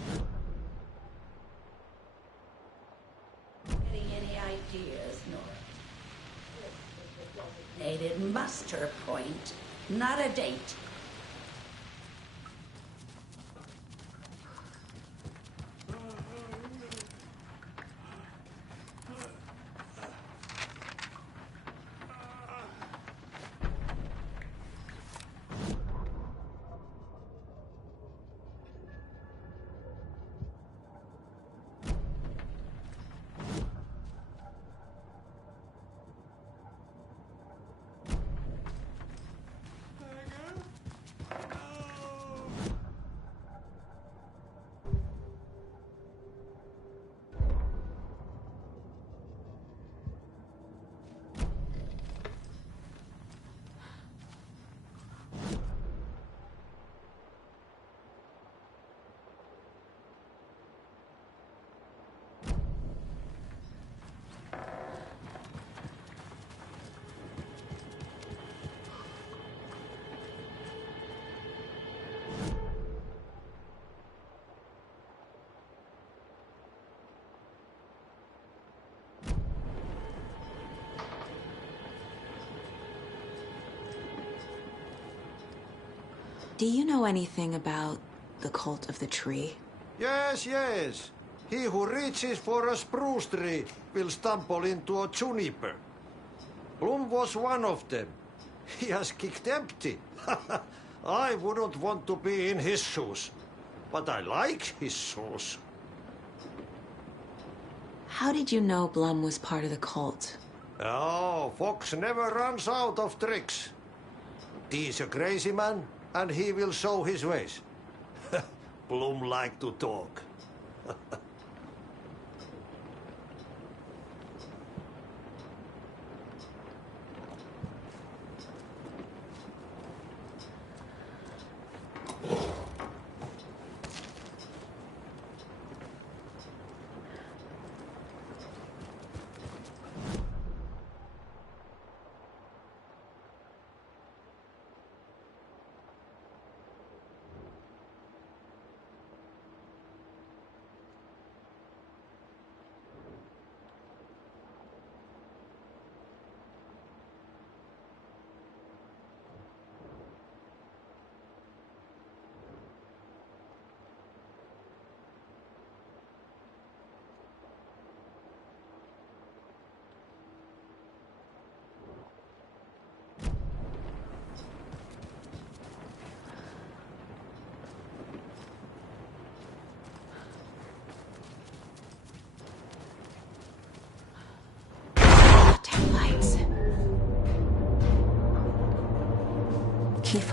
Getting any ideas, Norman? Needed muster point, not a date. Do you know anything about the Cult of the Tree? Yes, yes. He who reaches for a spruce tree will stumble into a juniper. Bloom was one of them. He has kicked empty. I wouldn't want to be in his shoes. But I like his shoes. How did you know Blum was part of the cult? Oh, Fox never runs out of tricks. He's a crazy man, and he will show his ways. Bloom like to talk.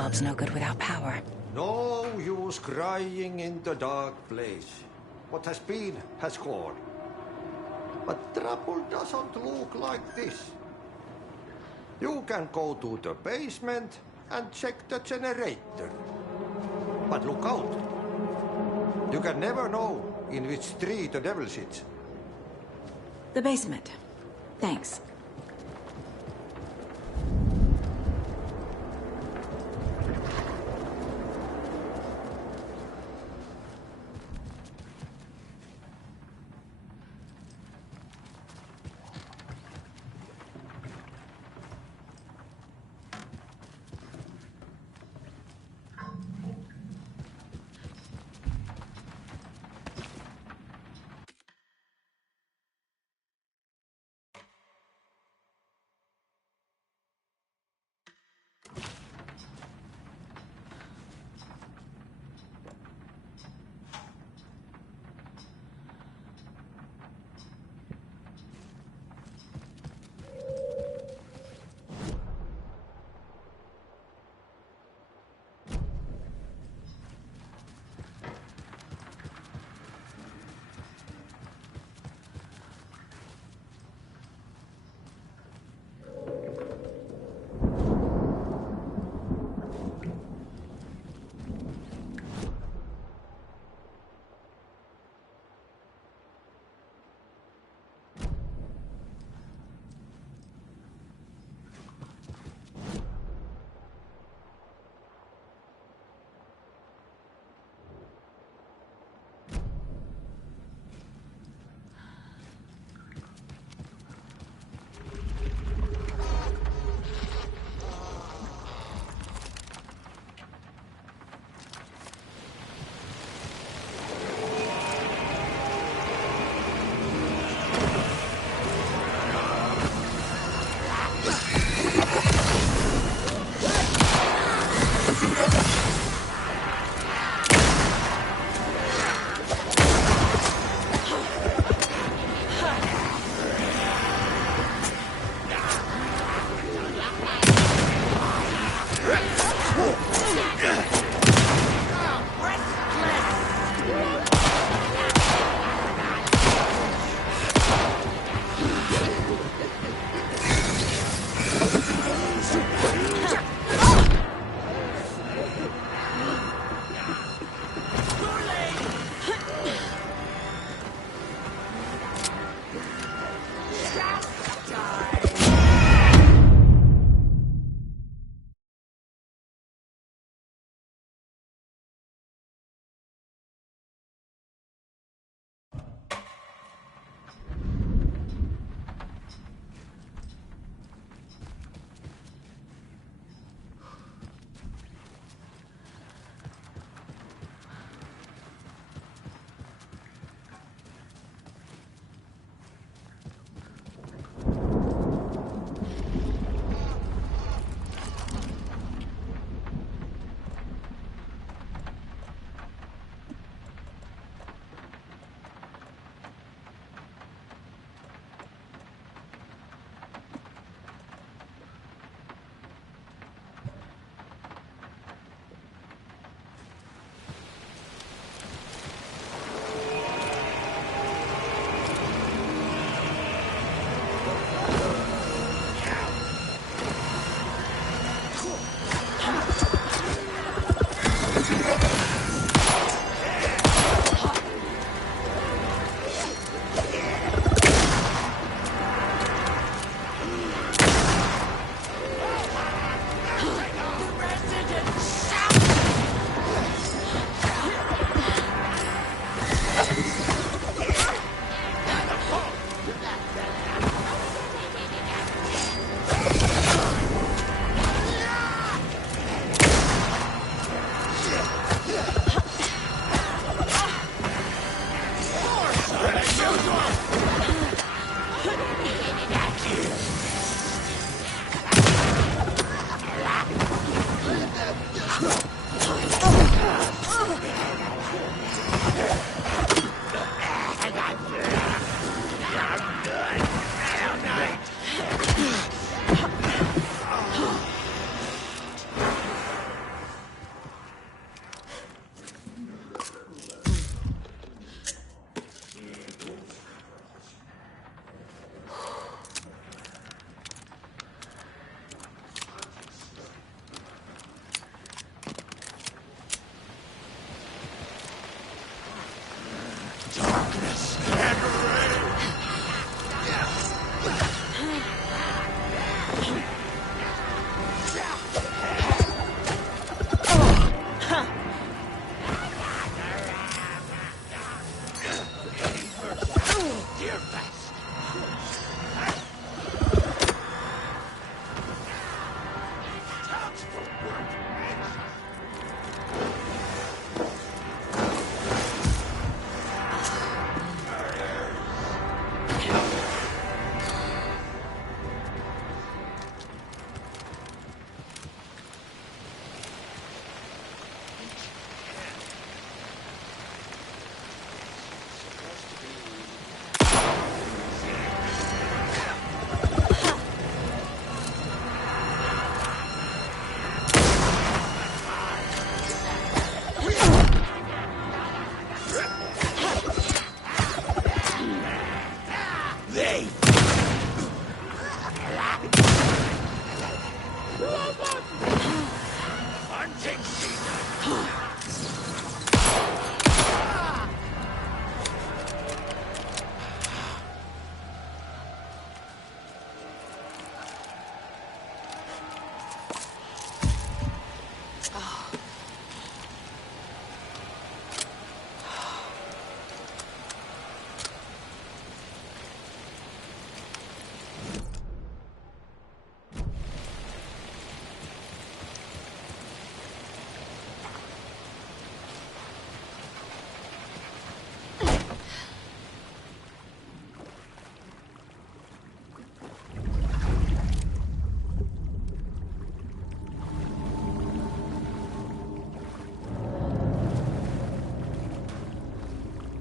bulb's no good without power. No use crying in the dark place. What has been has gone. But trouble doesn't look like this. You can go to the basement and check the generator. But look out. You can never know in which tree the devil sits. The basement. Thanks.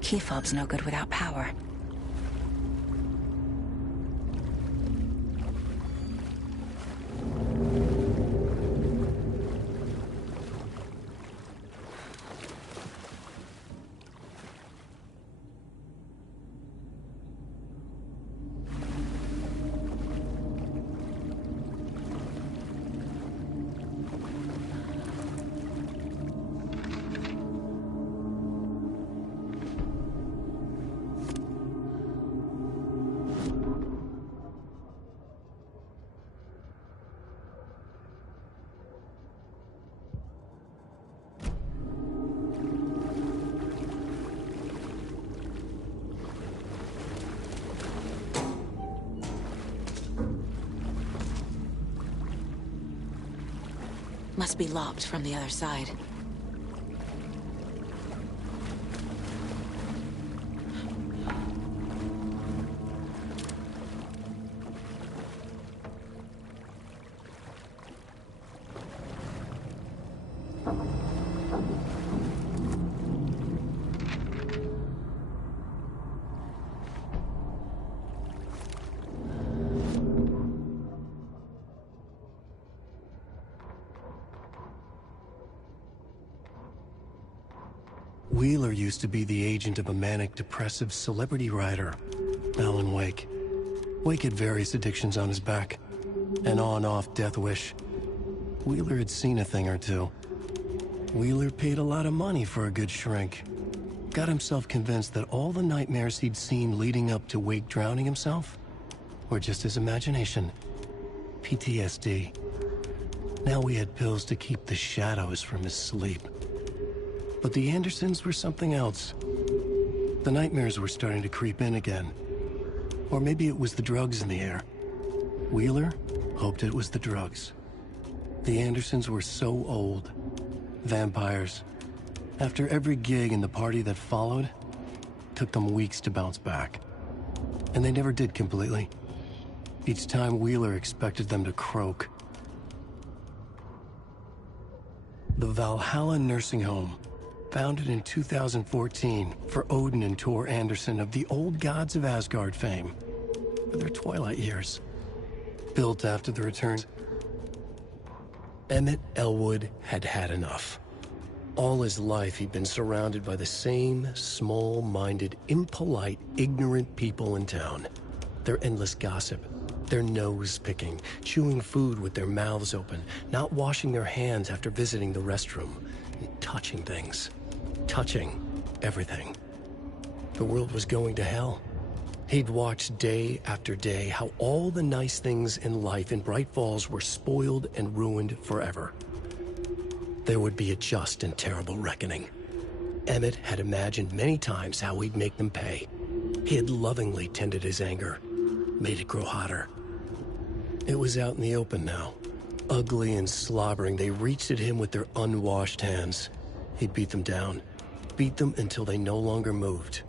Key fob's no good without power. Must be locked from the other side. Wheeler used to be the agent of a manic-depressive celebrity writer, Alan Wake. Wake had various addictions on his back. An on-off death wish. Wheeler had seen a thing or two. Wheeler paid a lot of money for a good shrink. Got himself convinced that all the nightmares he'd seen leading up to Wake drowning himself were just his imagination. PTSD. Now he had pills to keep the shadows from his sleep. But the Andersons were something else. The nightmares were starting to creep in again. Or maybe it was the drugs in the air. Wheeler hoped it was the drugs. The Andersons were so old. Vampires. After every gig and the party that followed, took them weeks to bounce back. And they never did completely. Each time Wheeler expected them to croak. The Valhalla Nursing Home, founded in 2014 for Odin and Tor Anderson of the Old Gods of Asgard fame, for their twilight years. Built after the return, Emmett Elwood had had enough. All his life he'd been surrounded by the same small-minded, impolite, ignorant people in town. Their endless gossip, their nose-picking, chewing food with their mouths open, not washing their hands after visiting the restroom, and touching things. Touching everything. The world was going to hell. He'd watched day after day how all the nice things in life in Bright Falls were spoiled and ruined forever. There would be a just and terrible reckoning. Emmett had imagined many times how he'd make them pay. He had lovingly tended his anger, made it grow hotter. It was out in the open now. Ugly and slobbering, they reached at him with their unwashed hands. He'd beat them down. Beat them until they no longer moved.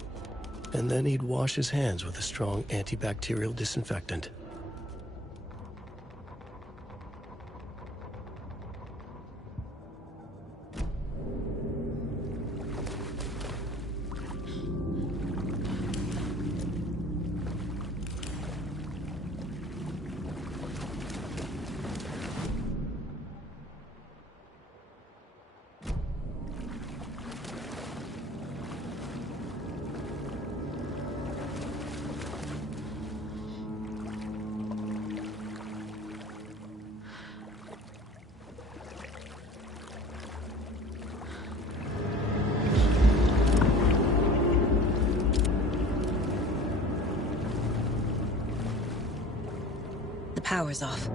And then he'd wash his hands with a strong antibacterial disinfectant. The power's off.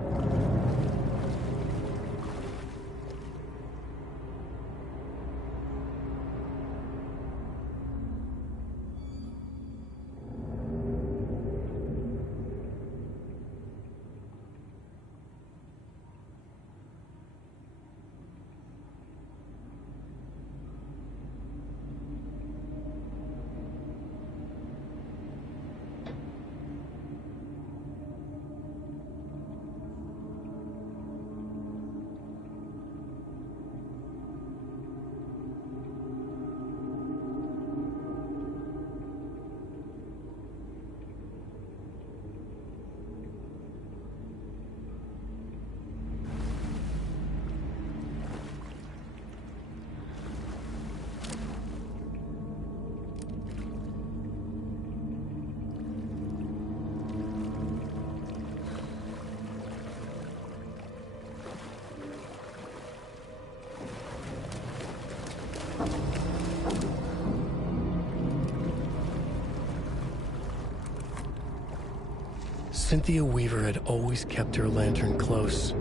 Cynthia Weaver had always kept her lantern close.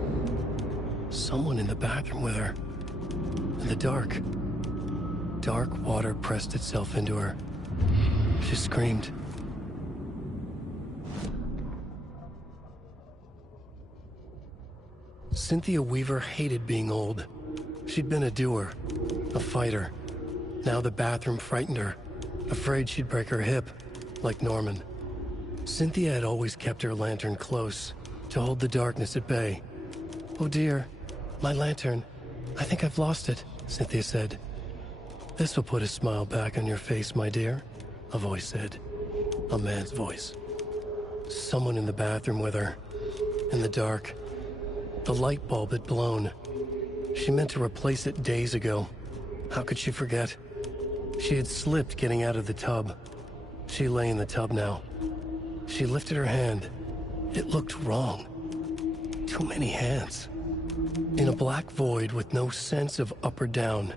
Someone in the bathroom with her. In the dark. Dark water pressed itself into her. She screamed. Cynthia Weaver hated being old. She'd been a doer, a fighter. Now the bathroom frightened her, afraid she'd break her hip, like Norman. Cynthia had always kept her lantern close, to hold the darkness at bay. "Oh dear, my lantern. I think I've lost it," Cynthia said. "This will put a smile back on your face, my dear," a voice said. A man's voice. Someone in the bathroom with her. In the dark. The light bulb had blown. She meant to replace it days ago. How could she forget? She had slipped getting out of the tub. She lay in the tub now. She lifted her hand. It looked wrong. Too many hands. In a black void with no sense of up or down,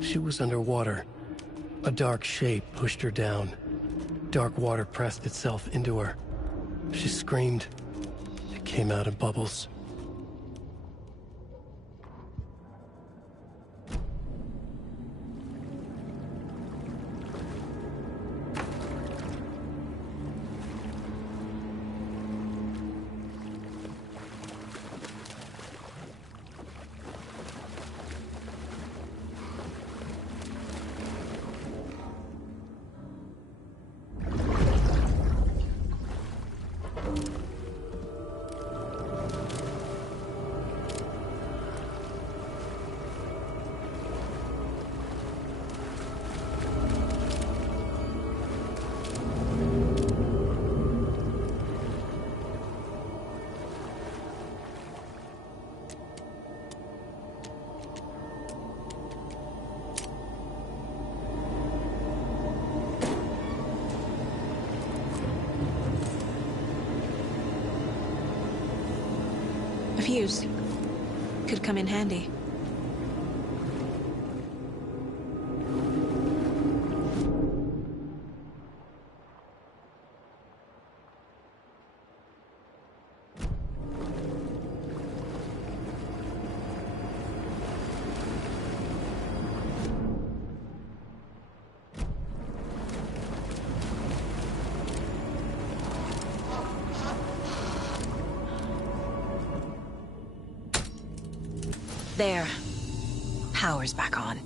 she was underwater. A dark shape pushed her down. Dark water pressed itself into her. She screamed. It came out in bubbles. A fuse. Could come in handy. There. Power's back on.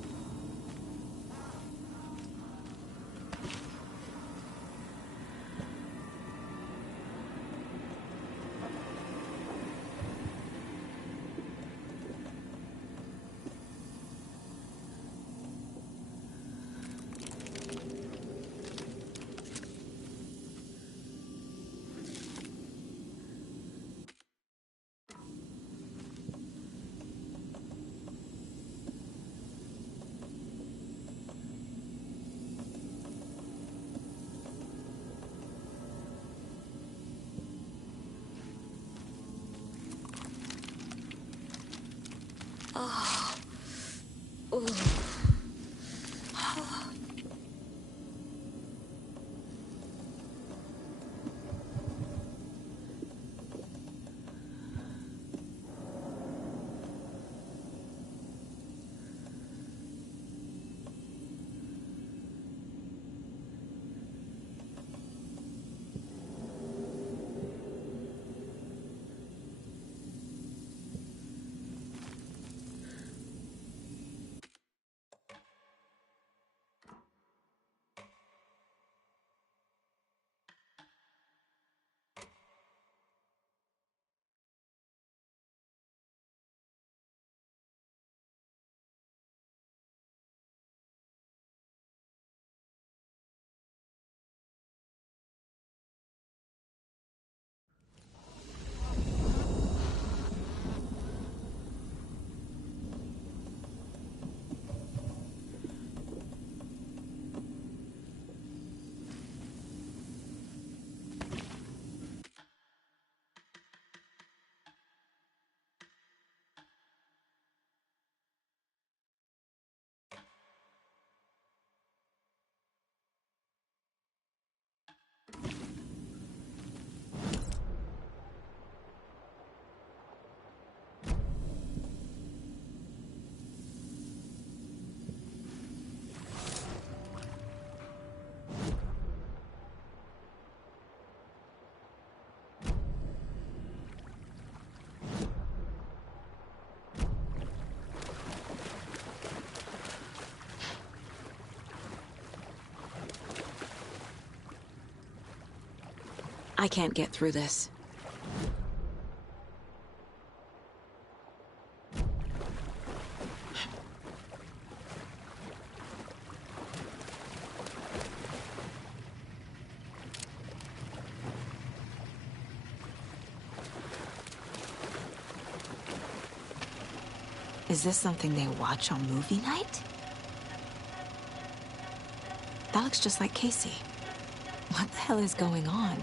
I can't get through this. Is this something they watch on movie night? That looks just like Casey. What the hell is going on?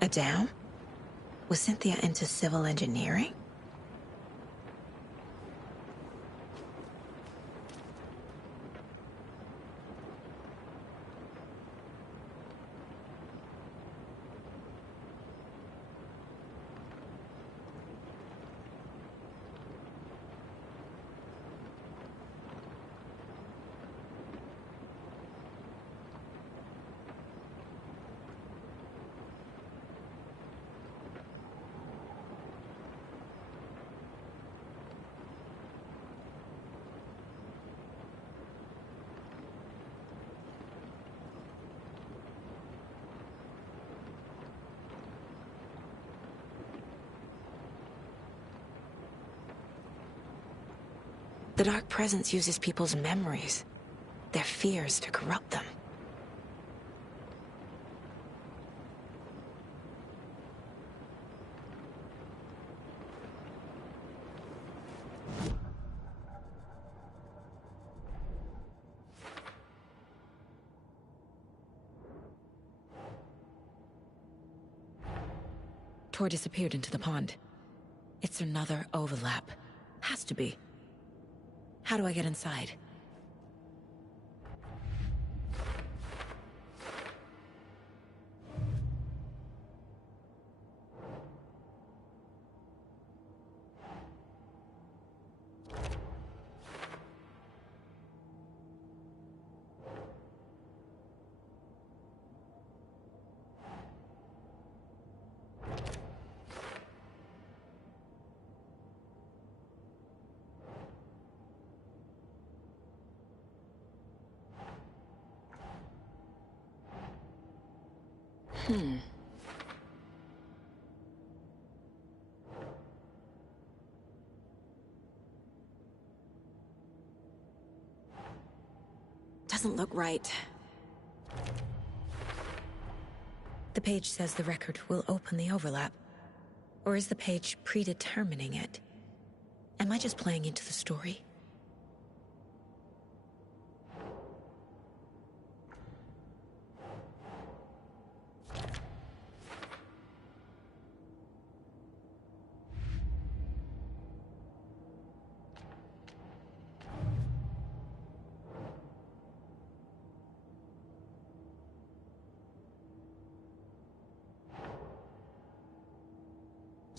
A dam? Was Cynthia into civil engineering? The Dark Presence uses people's memories, their fears, to corrupt them. Tor disappeared into the pond. It's another overlap. Has to be. How do I get inside? Doesn't look right. The page says the record will open the overlap. Or is the page predetermining it? Am I just playing into the story?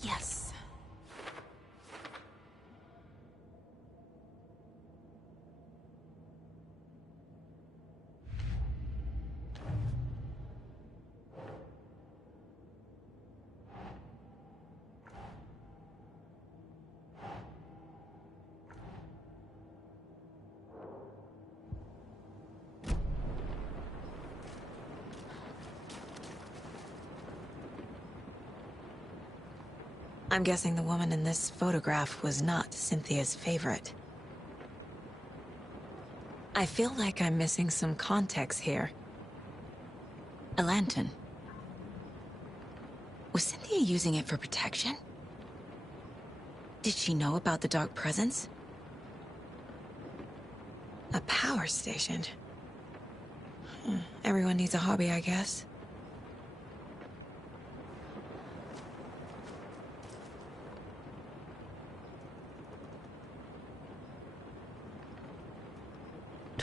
Yes. I'm guessing the woman in this photograph was not Cynthia's favorite. I feel like I'm missing some context here. A lantern. Was Cynthia using it for protection? Did she know about the Dark Presence? A power station. Everyone needs a hobby, I guess.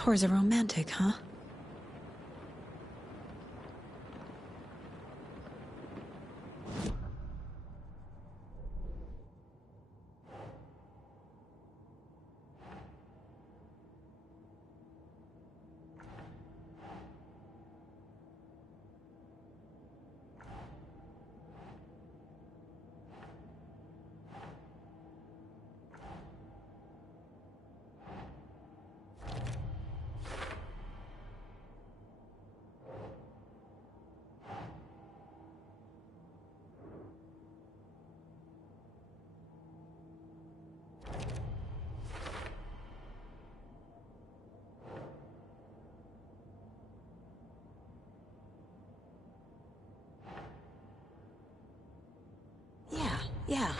Tor's a romantic, huh? Yeah.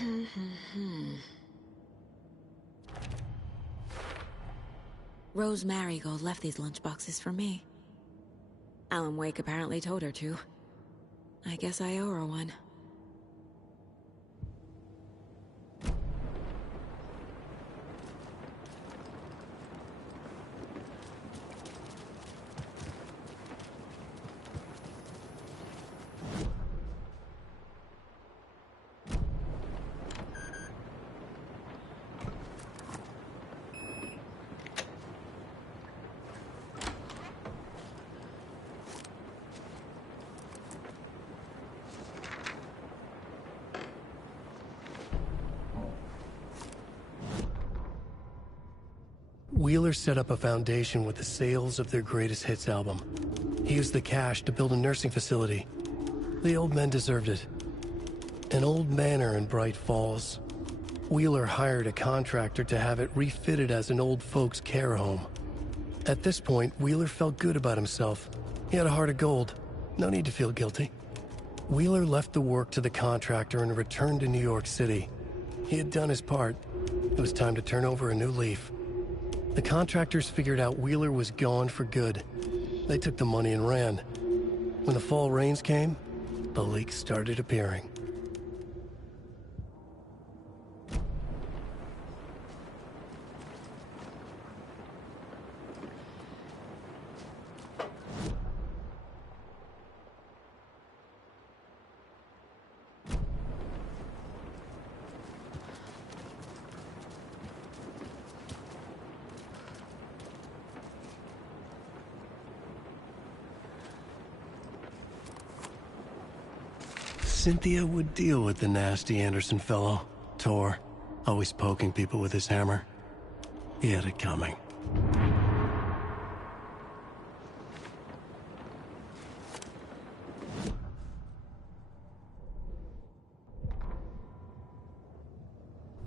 Hmm. Rose Marigold left these lunchboxes for me. Alan Wake apparently told her to. I guess I owe her one. Wheeler set up a foundation with the sales of their greatest hits album. He used the cash to build a nursing facility. The old men deserved it. An old manor in Bright Falls. Wheeler hired a contractor to have it refitted as an old folks' care home. At this point, Wheeler felt good about himself. He had a heart of gold. No need to feel guilty. Wheeler left the work to the contractor and returned to New York City. He had done his part. It was time to turn over a new leaf. The contractors figured out Wheeler was gone for good. They took the money and ran. When the fall rains came, the leaks started appearing. Cynthia would deal with the nasty Anderson fellow, Tor, always poking people with his hammer. He had it coming.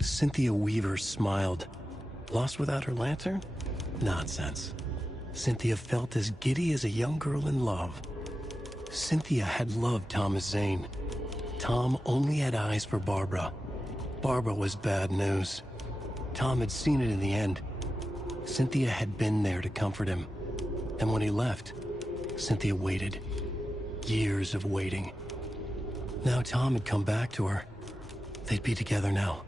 Cynthia Weaver smiled. Lost without her lantern? Nonsense. Cynthia felt as giddy as a young girl in love. Cynthia had loved Thomas Zane. Tom only had eyes for Barbara. Barbara was bad news. Tom had seen it in the end. Cynthia had been there to comfort him. And when he left, Cynthia waited. Years of waiting. Now Tom had come back to her. They'd be together now.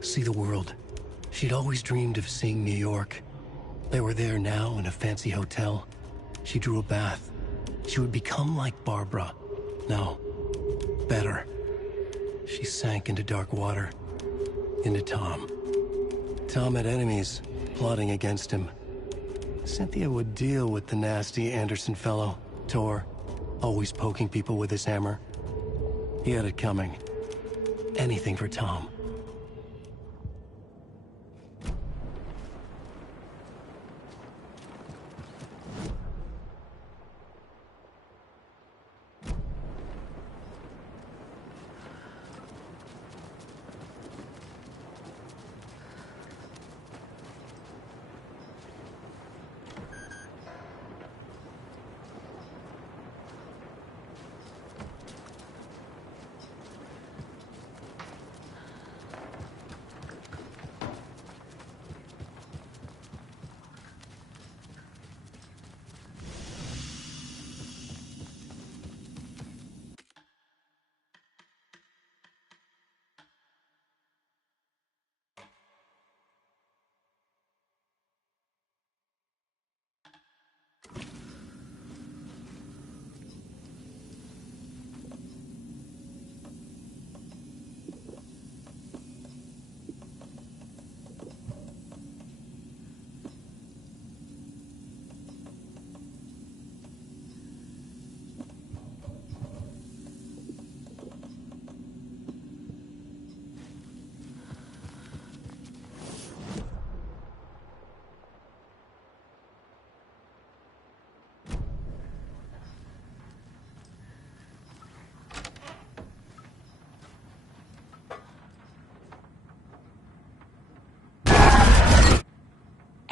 See the world. She'd always dreamed of seeing New York. They were there now in a fancy hotel. She drew a bath. She would become like Barbara. No, better. She sank into dark water. Into Tom. Tom had enemies plotting against him. Cynthia would deal with the nasty Anderson fellow, Tor, always poking people with his hammer. He had it coming. Anything for Tom.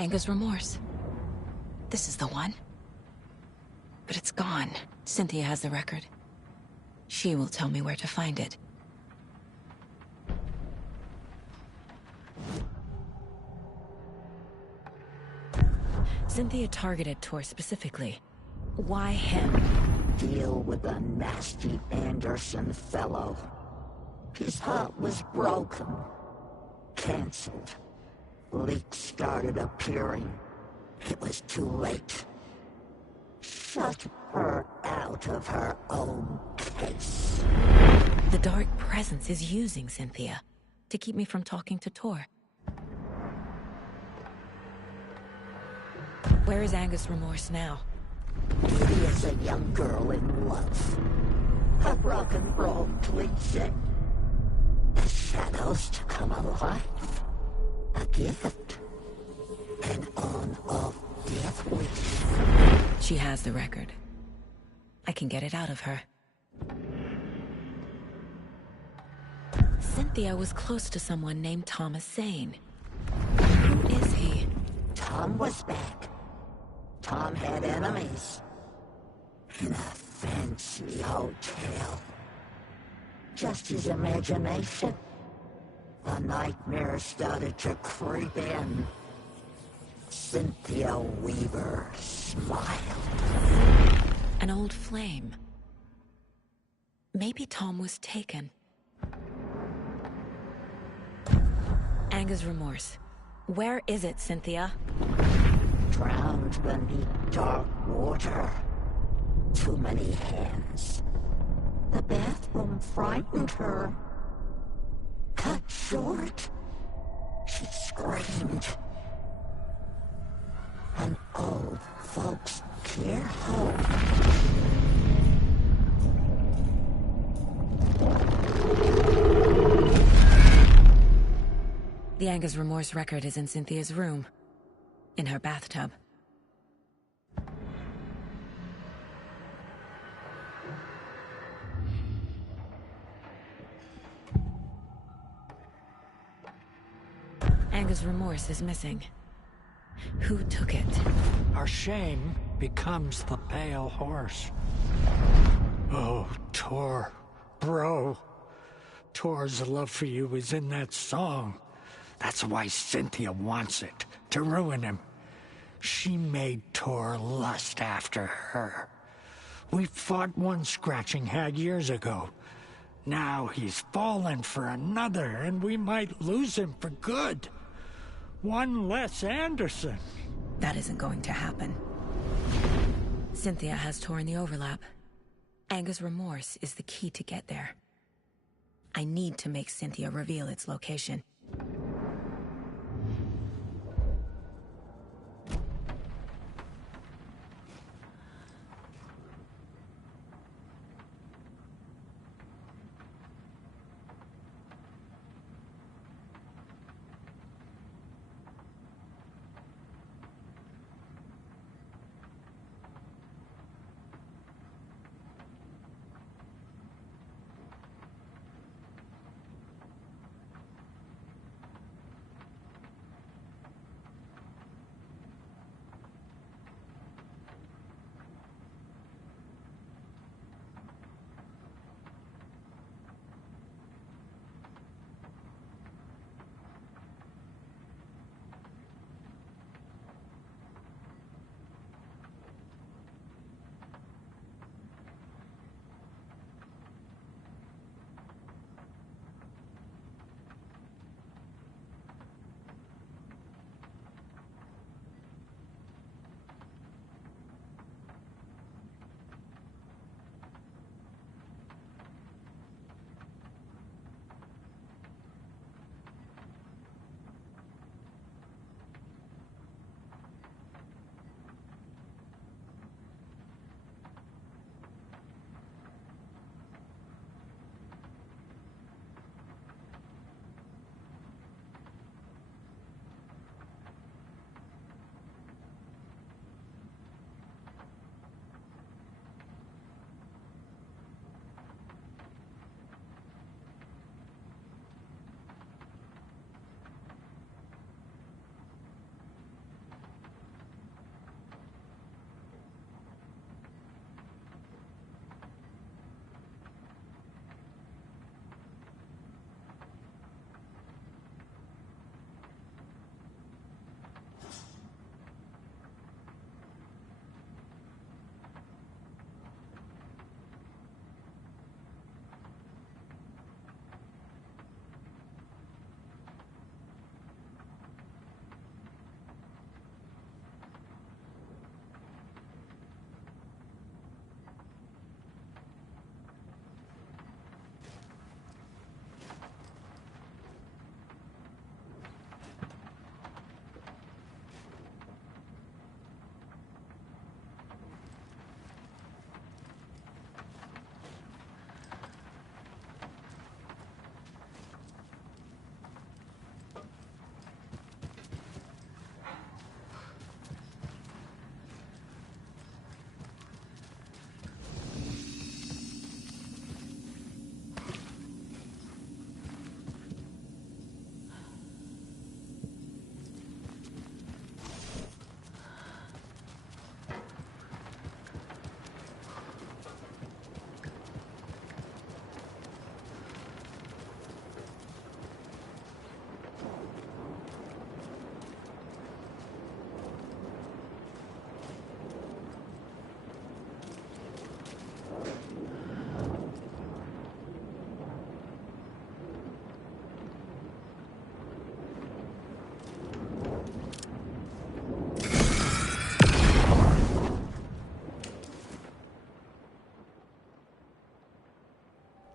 Anger's Remorse. This is the one. But it's gone. Cynthia has the record. She will tell me where to find it. Cynthia targeted Tor specifically. Why him? Deal with the nasty Anderson fellow. His heart was broken. Cancelled. Leaks started appearing. It was too late. Shut her out of her own case. The Dark Presence is using Cynthia to keep me from talking to Tor. Where is Anger's Remorse now? She is a young girl in love. Her broken world pleads it. The shadows to come alive. A gift. An on-off death wish. She has the record. I can get it out of her. Cynthia was close to someone named Thomas Zane. Who is he? Tom was back. Tom had enemies. In a fancy hotel. Just his imagination. A nightmare started to creep in. Cynthia Weaver smiled. An old flame. Maybe Tom was taken. Anger's Remorse. Where is it, Cynthia? Drowned beneath dark water. Too many hands. The bathroom frightened her. Cut short. She screamed. An old folks' care home. The Anger's Remorse record is in Cynthia's room. In her bathtub. Anger's remorse is missing. Who took it? Our shame becomes the pale horse. Oh, Tor. Bro. Tor's love for you is in that song. That's why Cynthia wants it, to ruin him. She made Tor lust after her. We fought one scratching hag years ago. Now he's fallen for another, and we might lose him for good. One less Anderson. That isn't going to happen. Cynthia has Tor in the overlap. Anger's remorse is the key to get there. I need to make Cynthia reveal its location.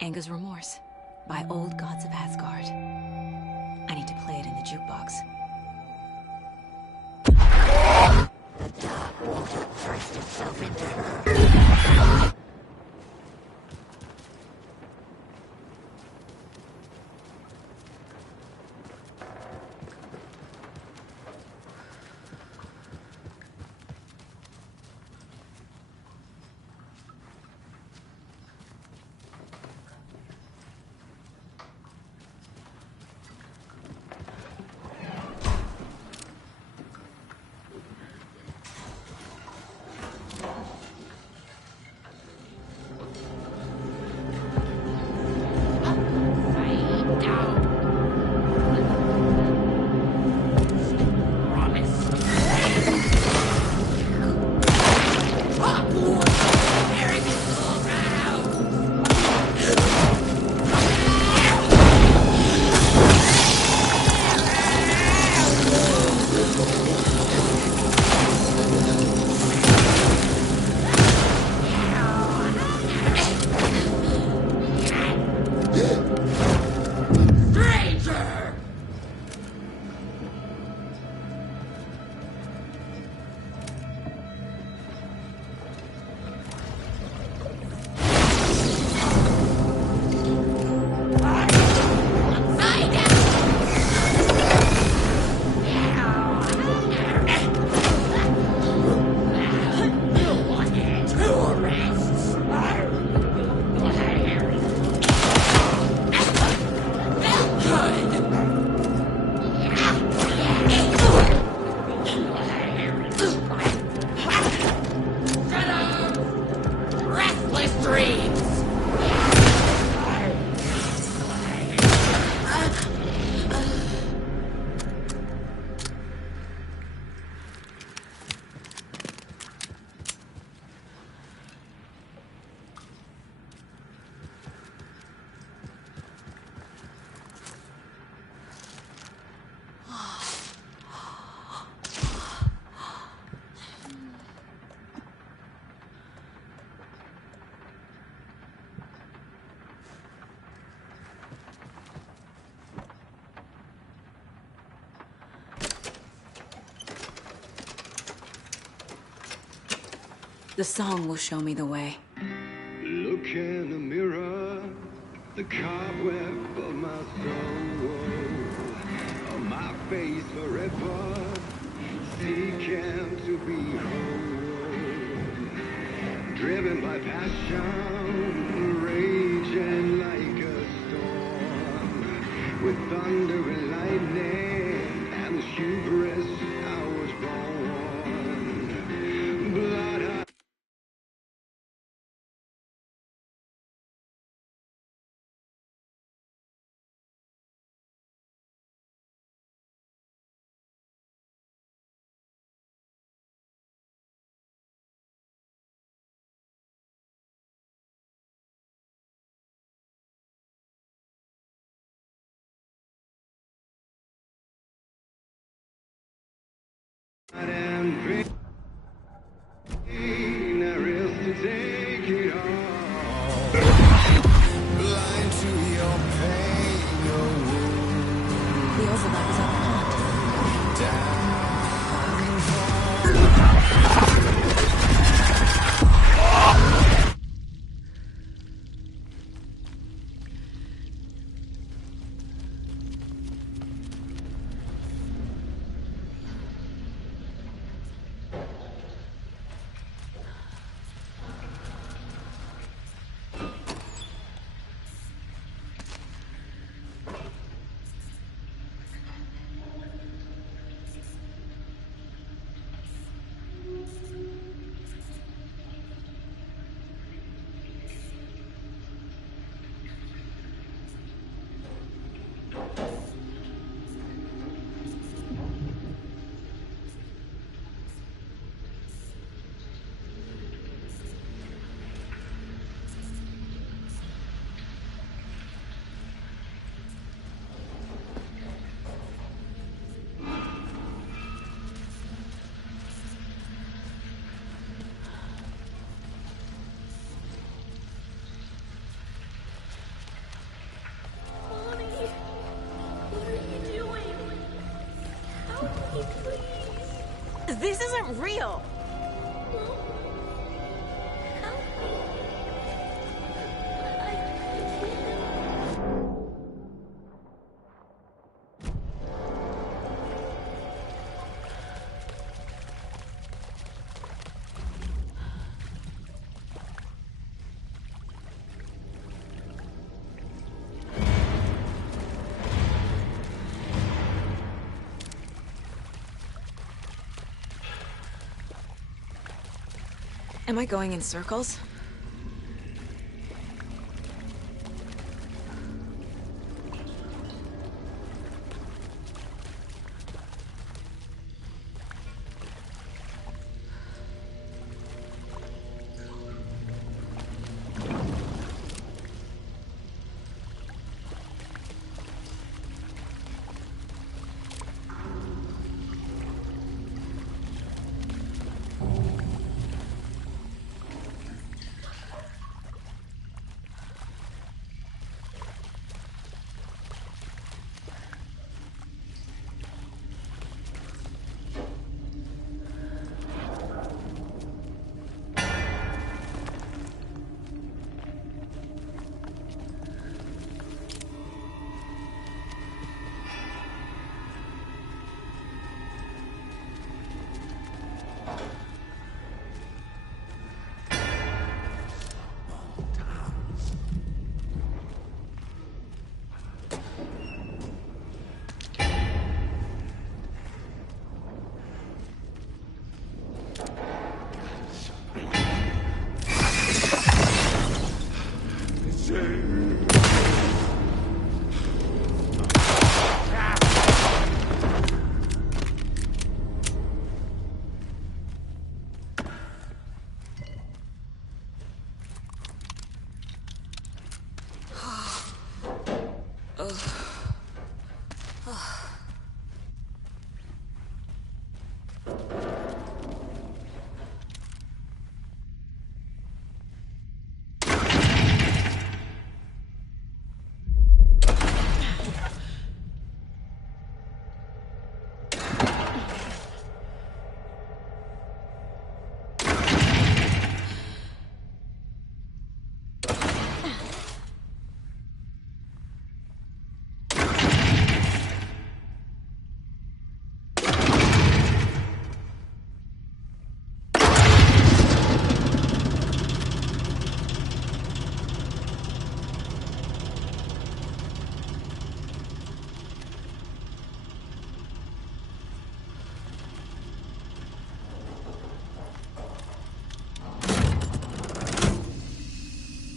Anger's Remorse by Old Gods of Asgard. I need to play it in the jukebox. The dark water thrust itself into her. The song will show me the way. Look in the mirror, the cobweb of my soul, on my face forever, seeking to be whole, driven by passion, raging like a storm, with thunder and lightning, and hubris I was born, blood. And pain, there is to take it all. Blind to your pain, your wound. The overlap is at the pond. Down. This isn't real! Am I going in circles?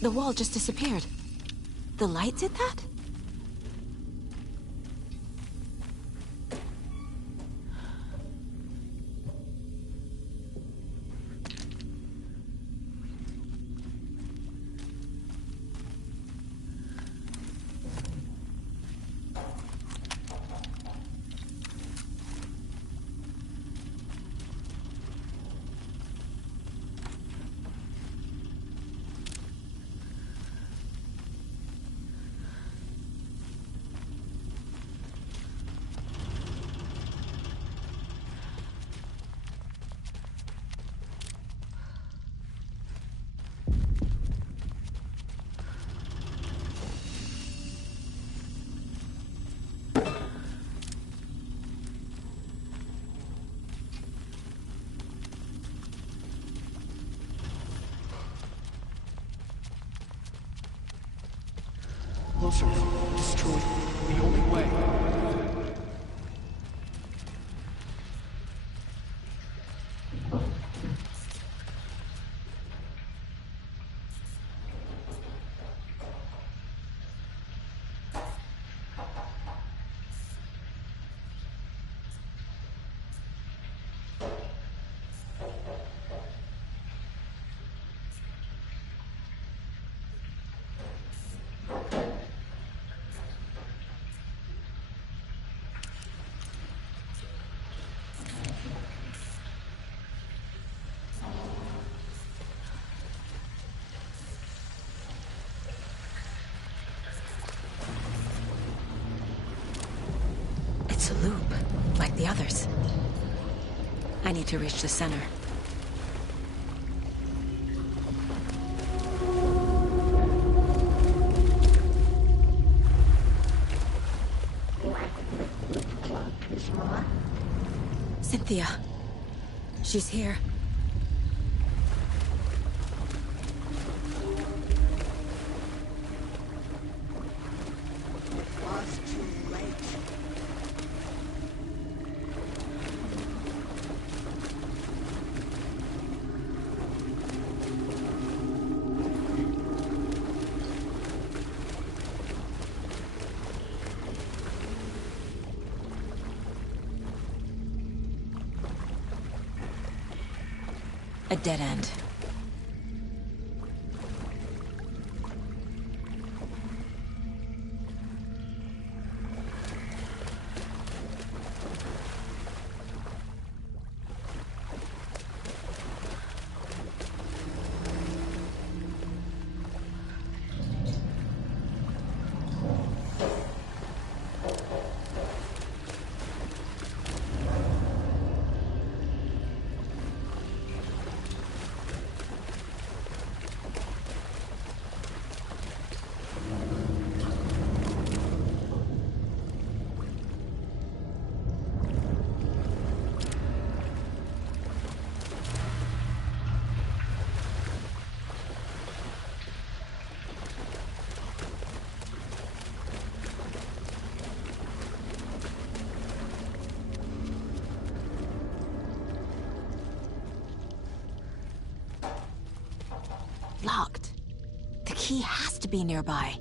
The wall just disappeared. The light did that? Closer. Destroyed. The only way. It's a loop, like the others. I need to reach the center. Cynthia. She's here. A dead end. Locked. The key has to be nearby.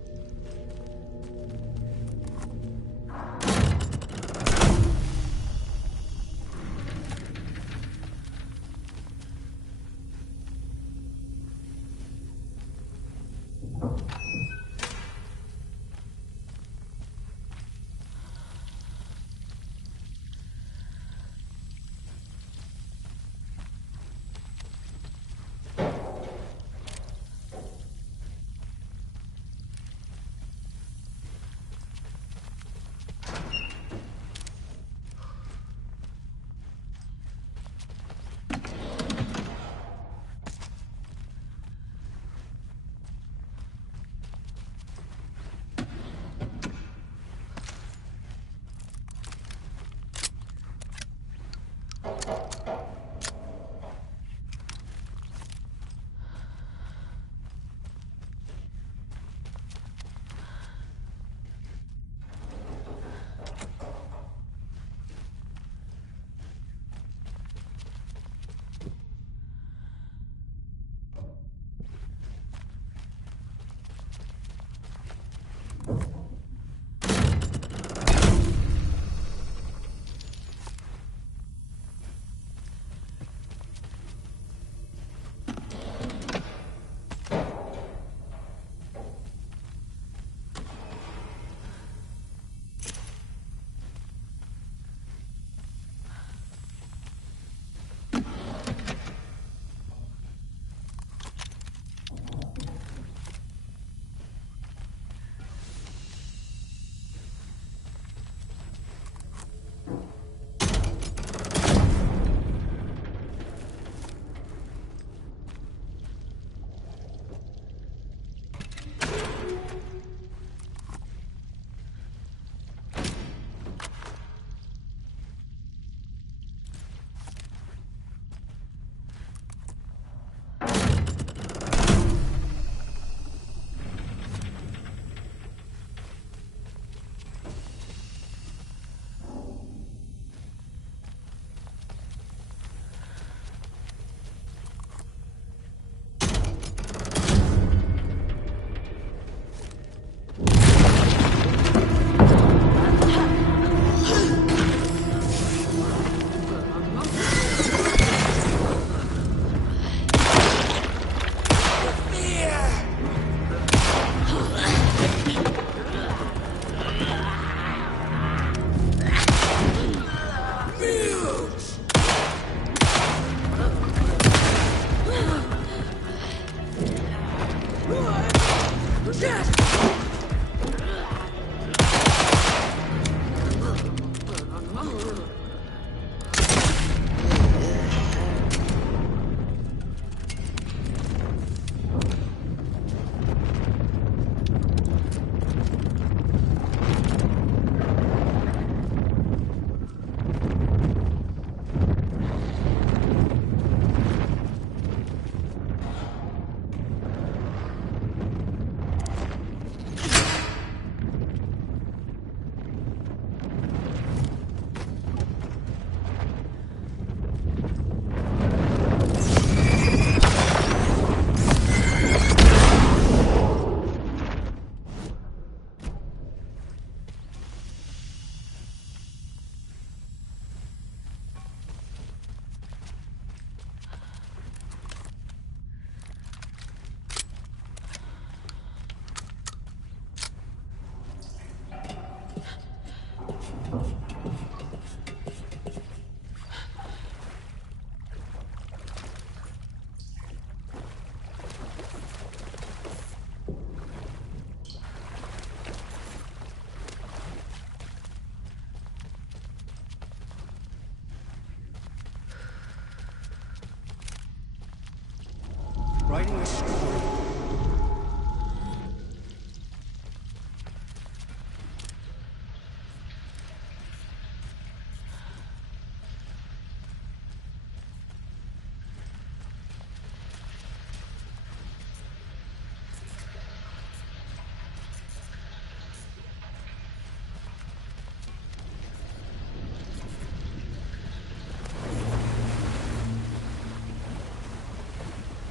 writing a story.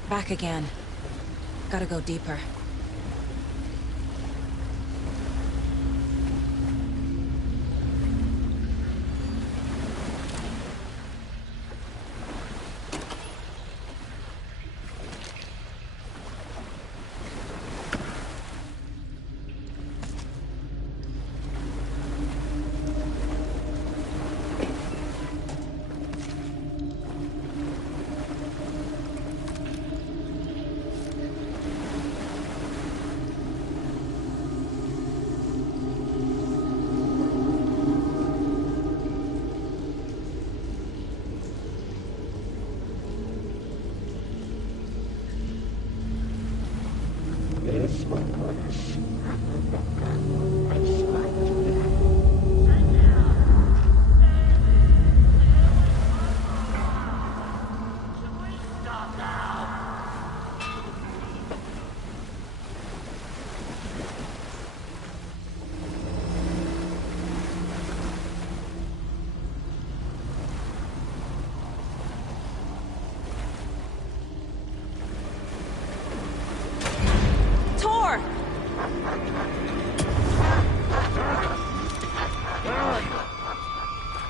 Back again. Gotta go deeper.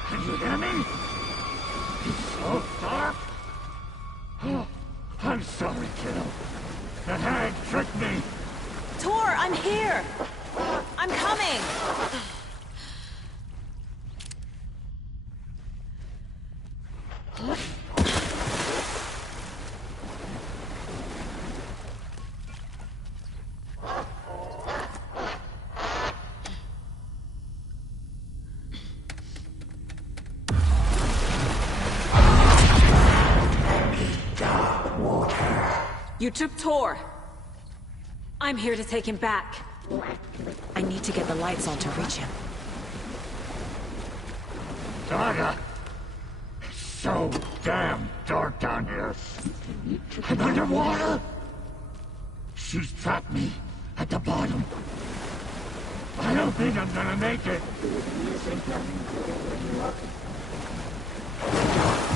Can you hear me? It's so dark. Oh, I'm sorry, kiddo. The hag tricked me. Tor, I'm here! I'm coming! You took Tor. I'm here to take him back. I need to get the lights on to reach him. Dada! It's so damn dark down here. I'm underwater! She's trapped me at the bottom. I don't think I'm gonna make it.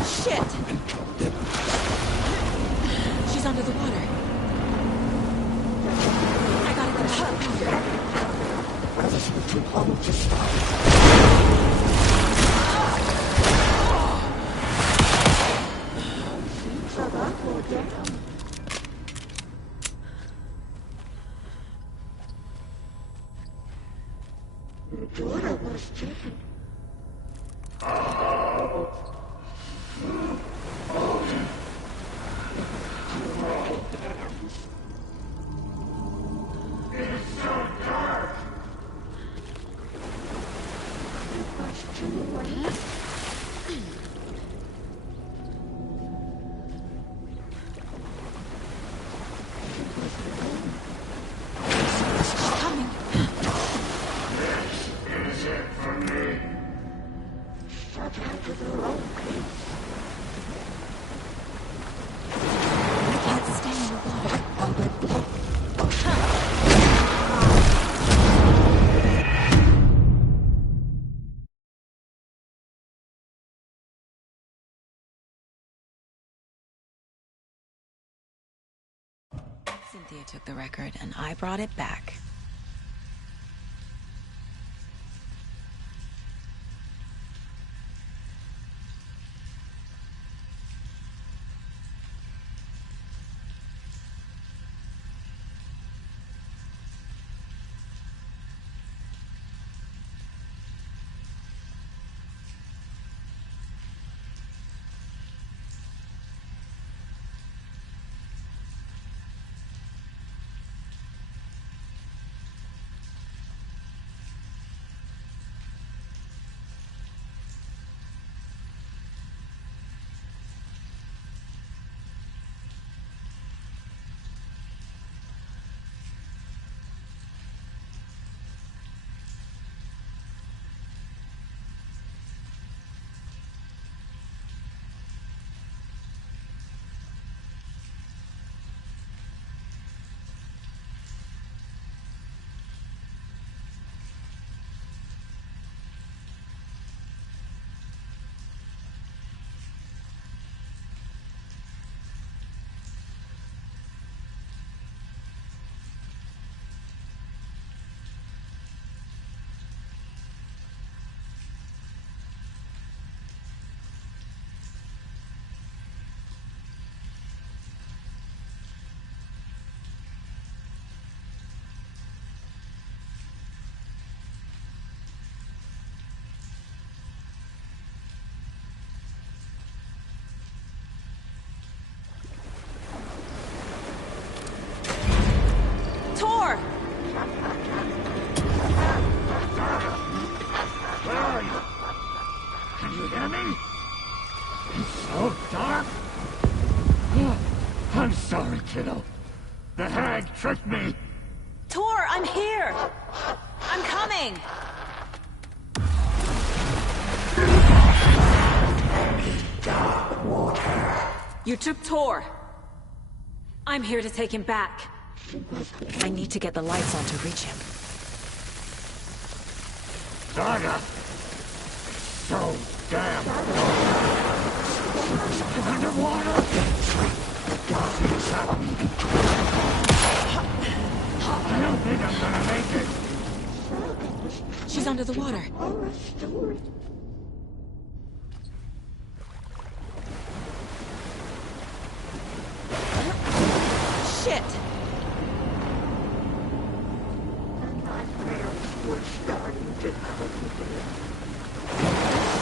Shit! She's under the water. I gotta get her. This will too long to stop. Cynthia took the record, and I brought it back. I'm sorry, kiddo. The hag tricked me. Tor, I'm here! I'm coming! Dark water. You took Tor. I'm here to take him back. I need to get the lights on to reach him. Saga! So damn underwater! I don't think I'm gonna make it. She's under the water. Shit!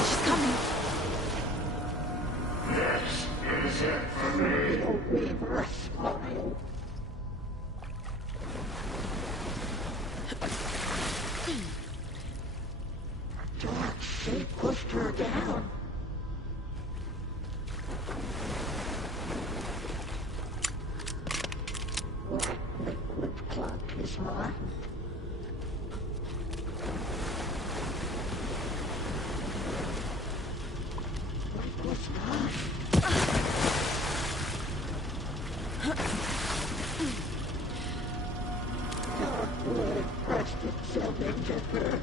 She's coming. This is it for me. She pushed her down. What liquid clot is mine? It was mine. Dark blood pressed itself into her.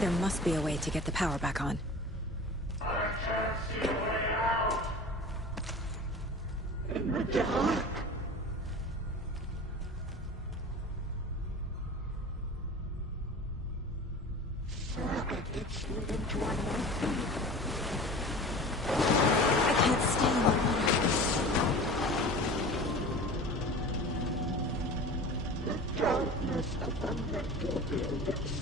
There must be a way to get the power back on. I can't see a way out. In the dark. Saga gets you into a nightmare. I can't stay in the water. The darkness of the mental buildings.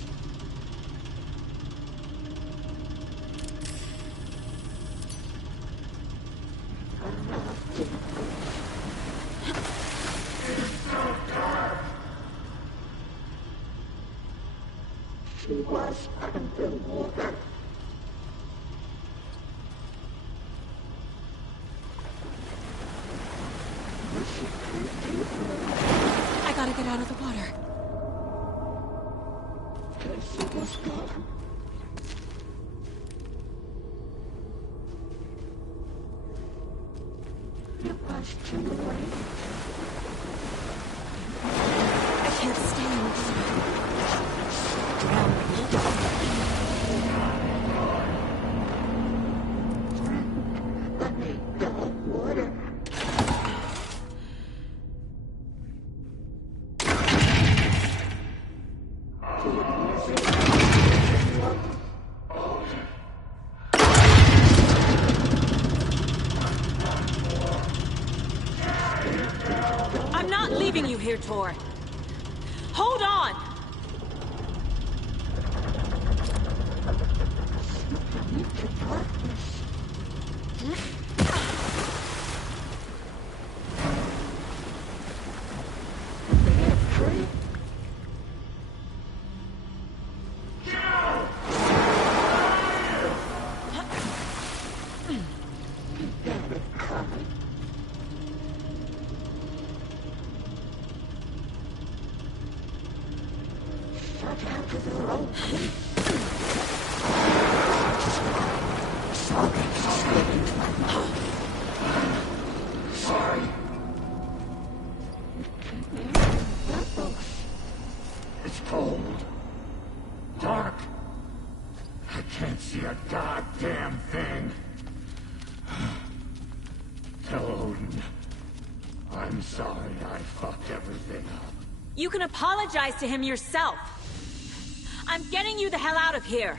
She was underwater. I gotta get out of the water. Casey was gone. It was too late. I can't stay in the water. I need dark water. I'm not leaving you here, Tor. Hold on! Sorry. It's cold. Dark. I can't see a goddamn thing. Tell Odin. I'm sorry I fucked everything up. You can apologize to him yourself. I'm getting you the hell out of here.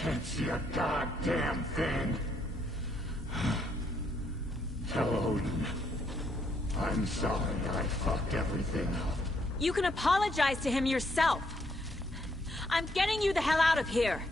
can't see a goddamn thing. Tell Odin. I'm sorry I fucked everything up. You can apologize to him yourself. I'm getting you the hell out of here.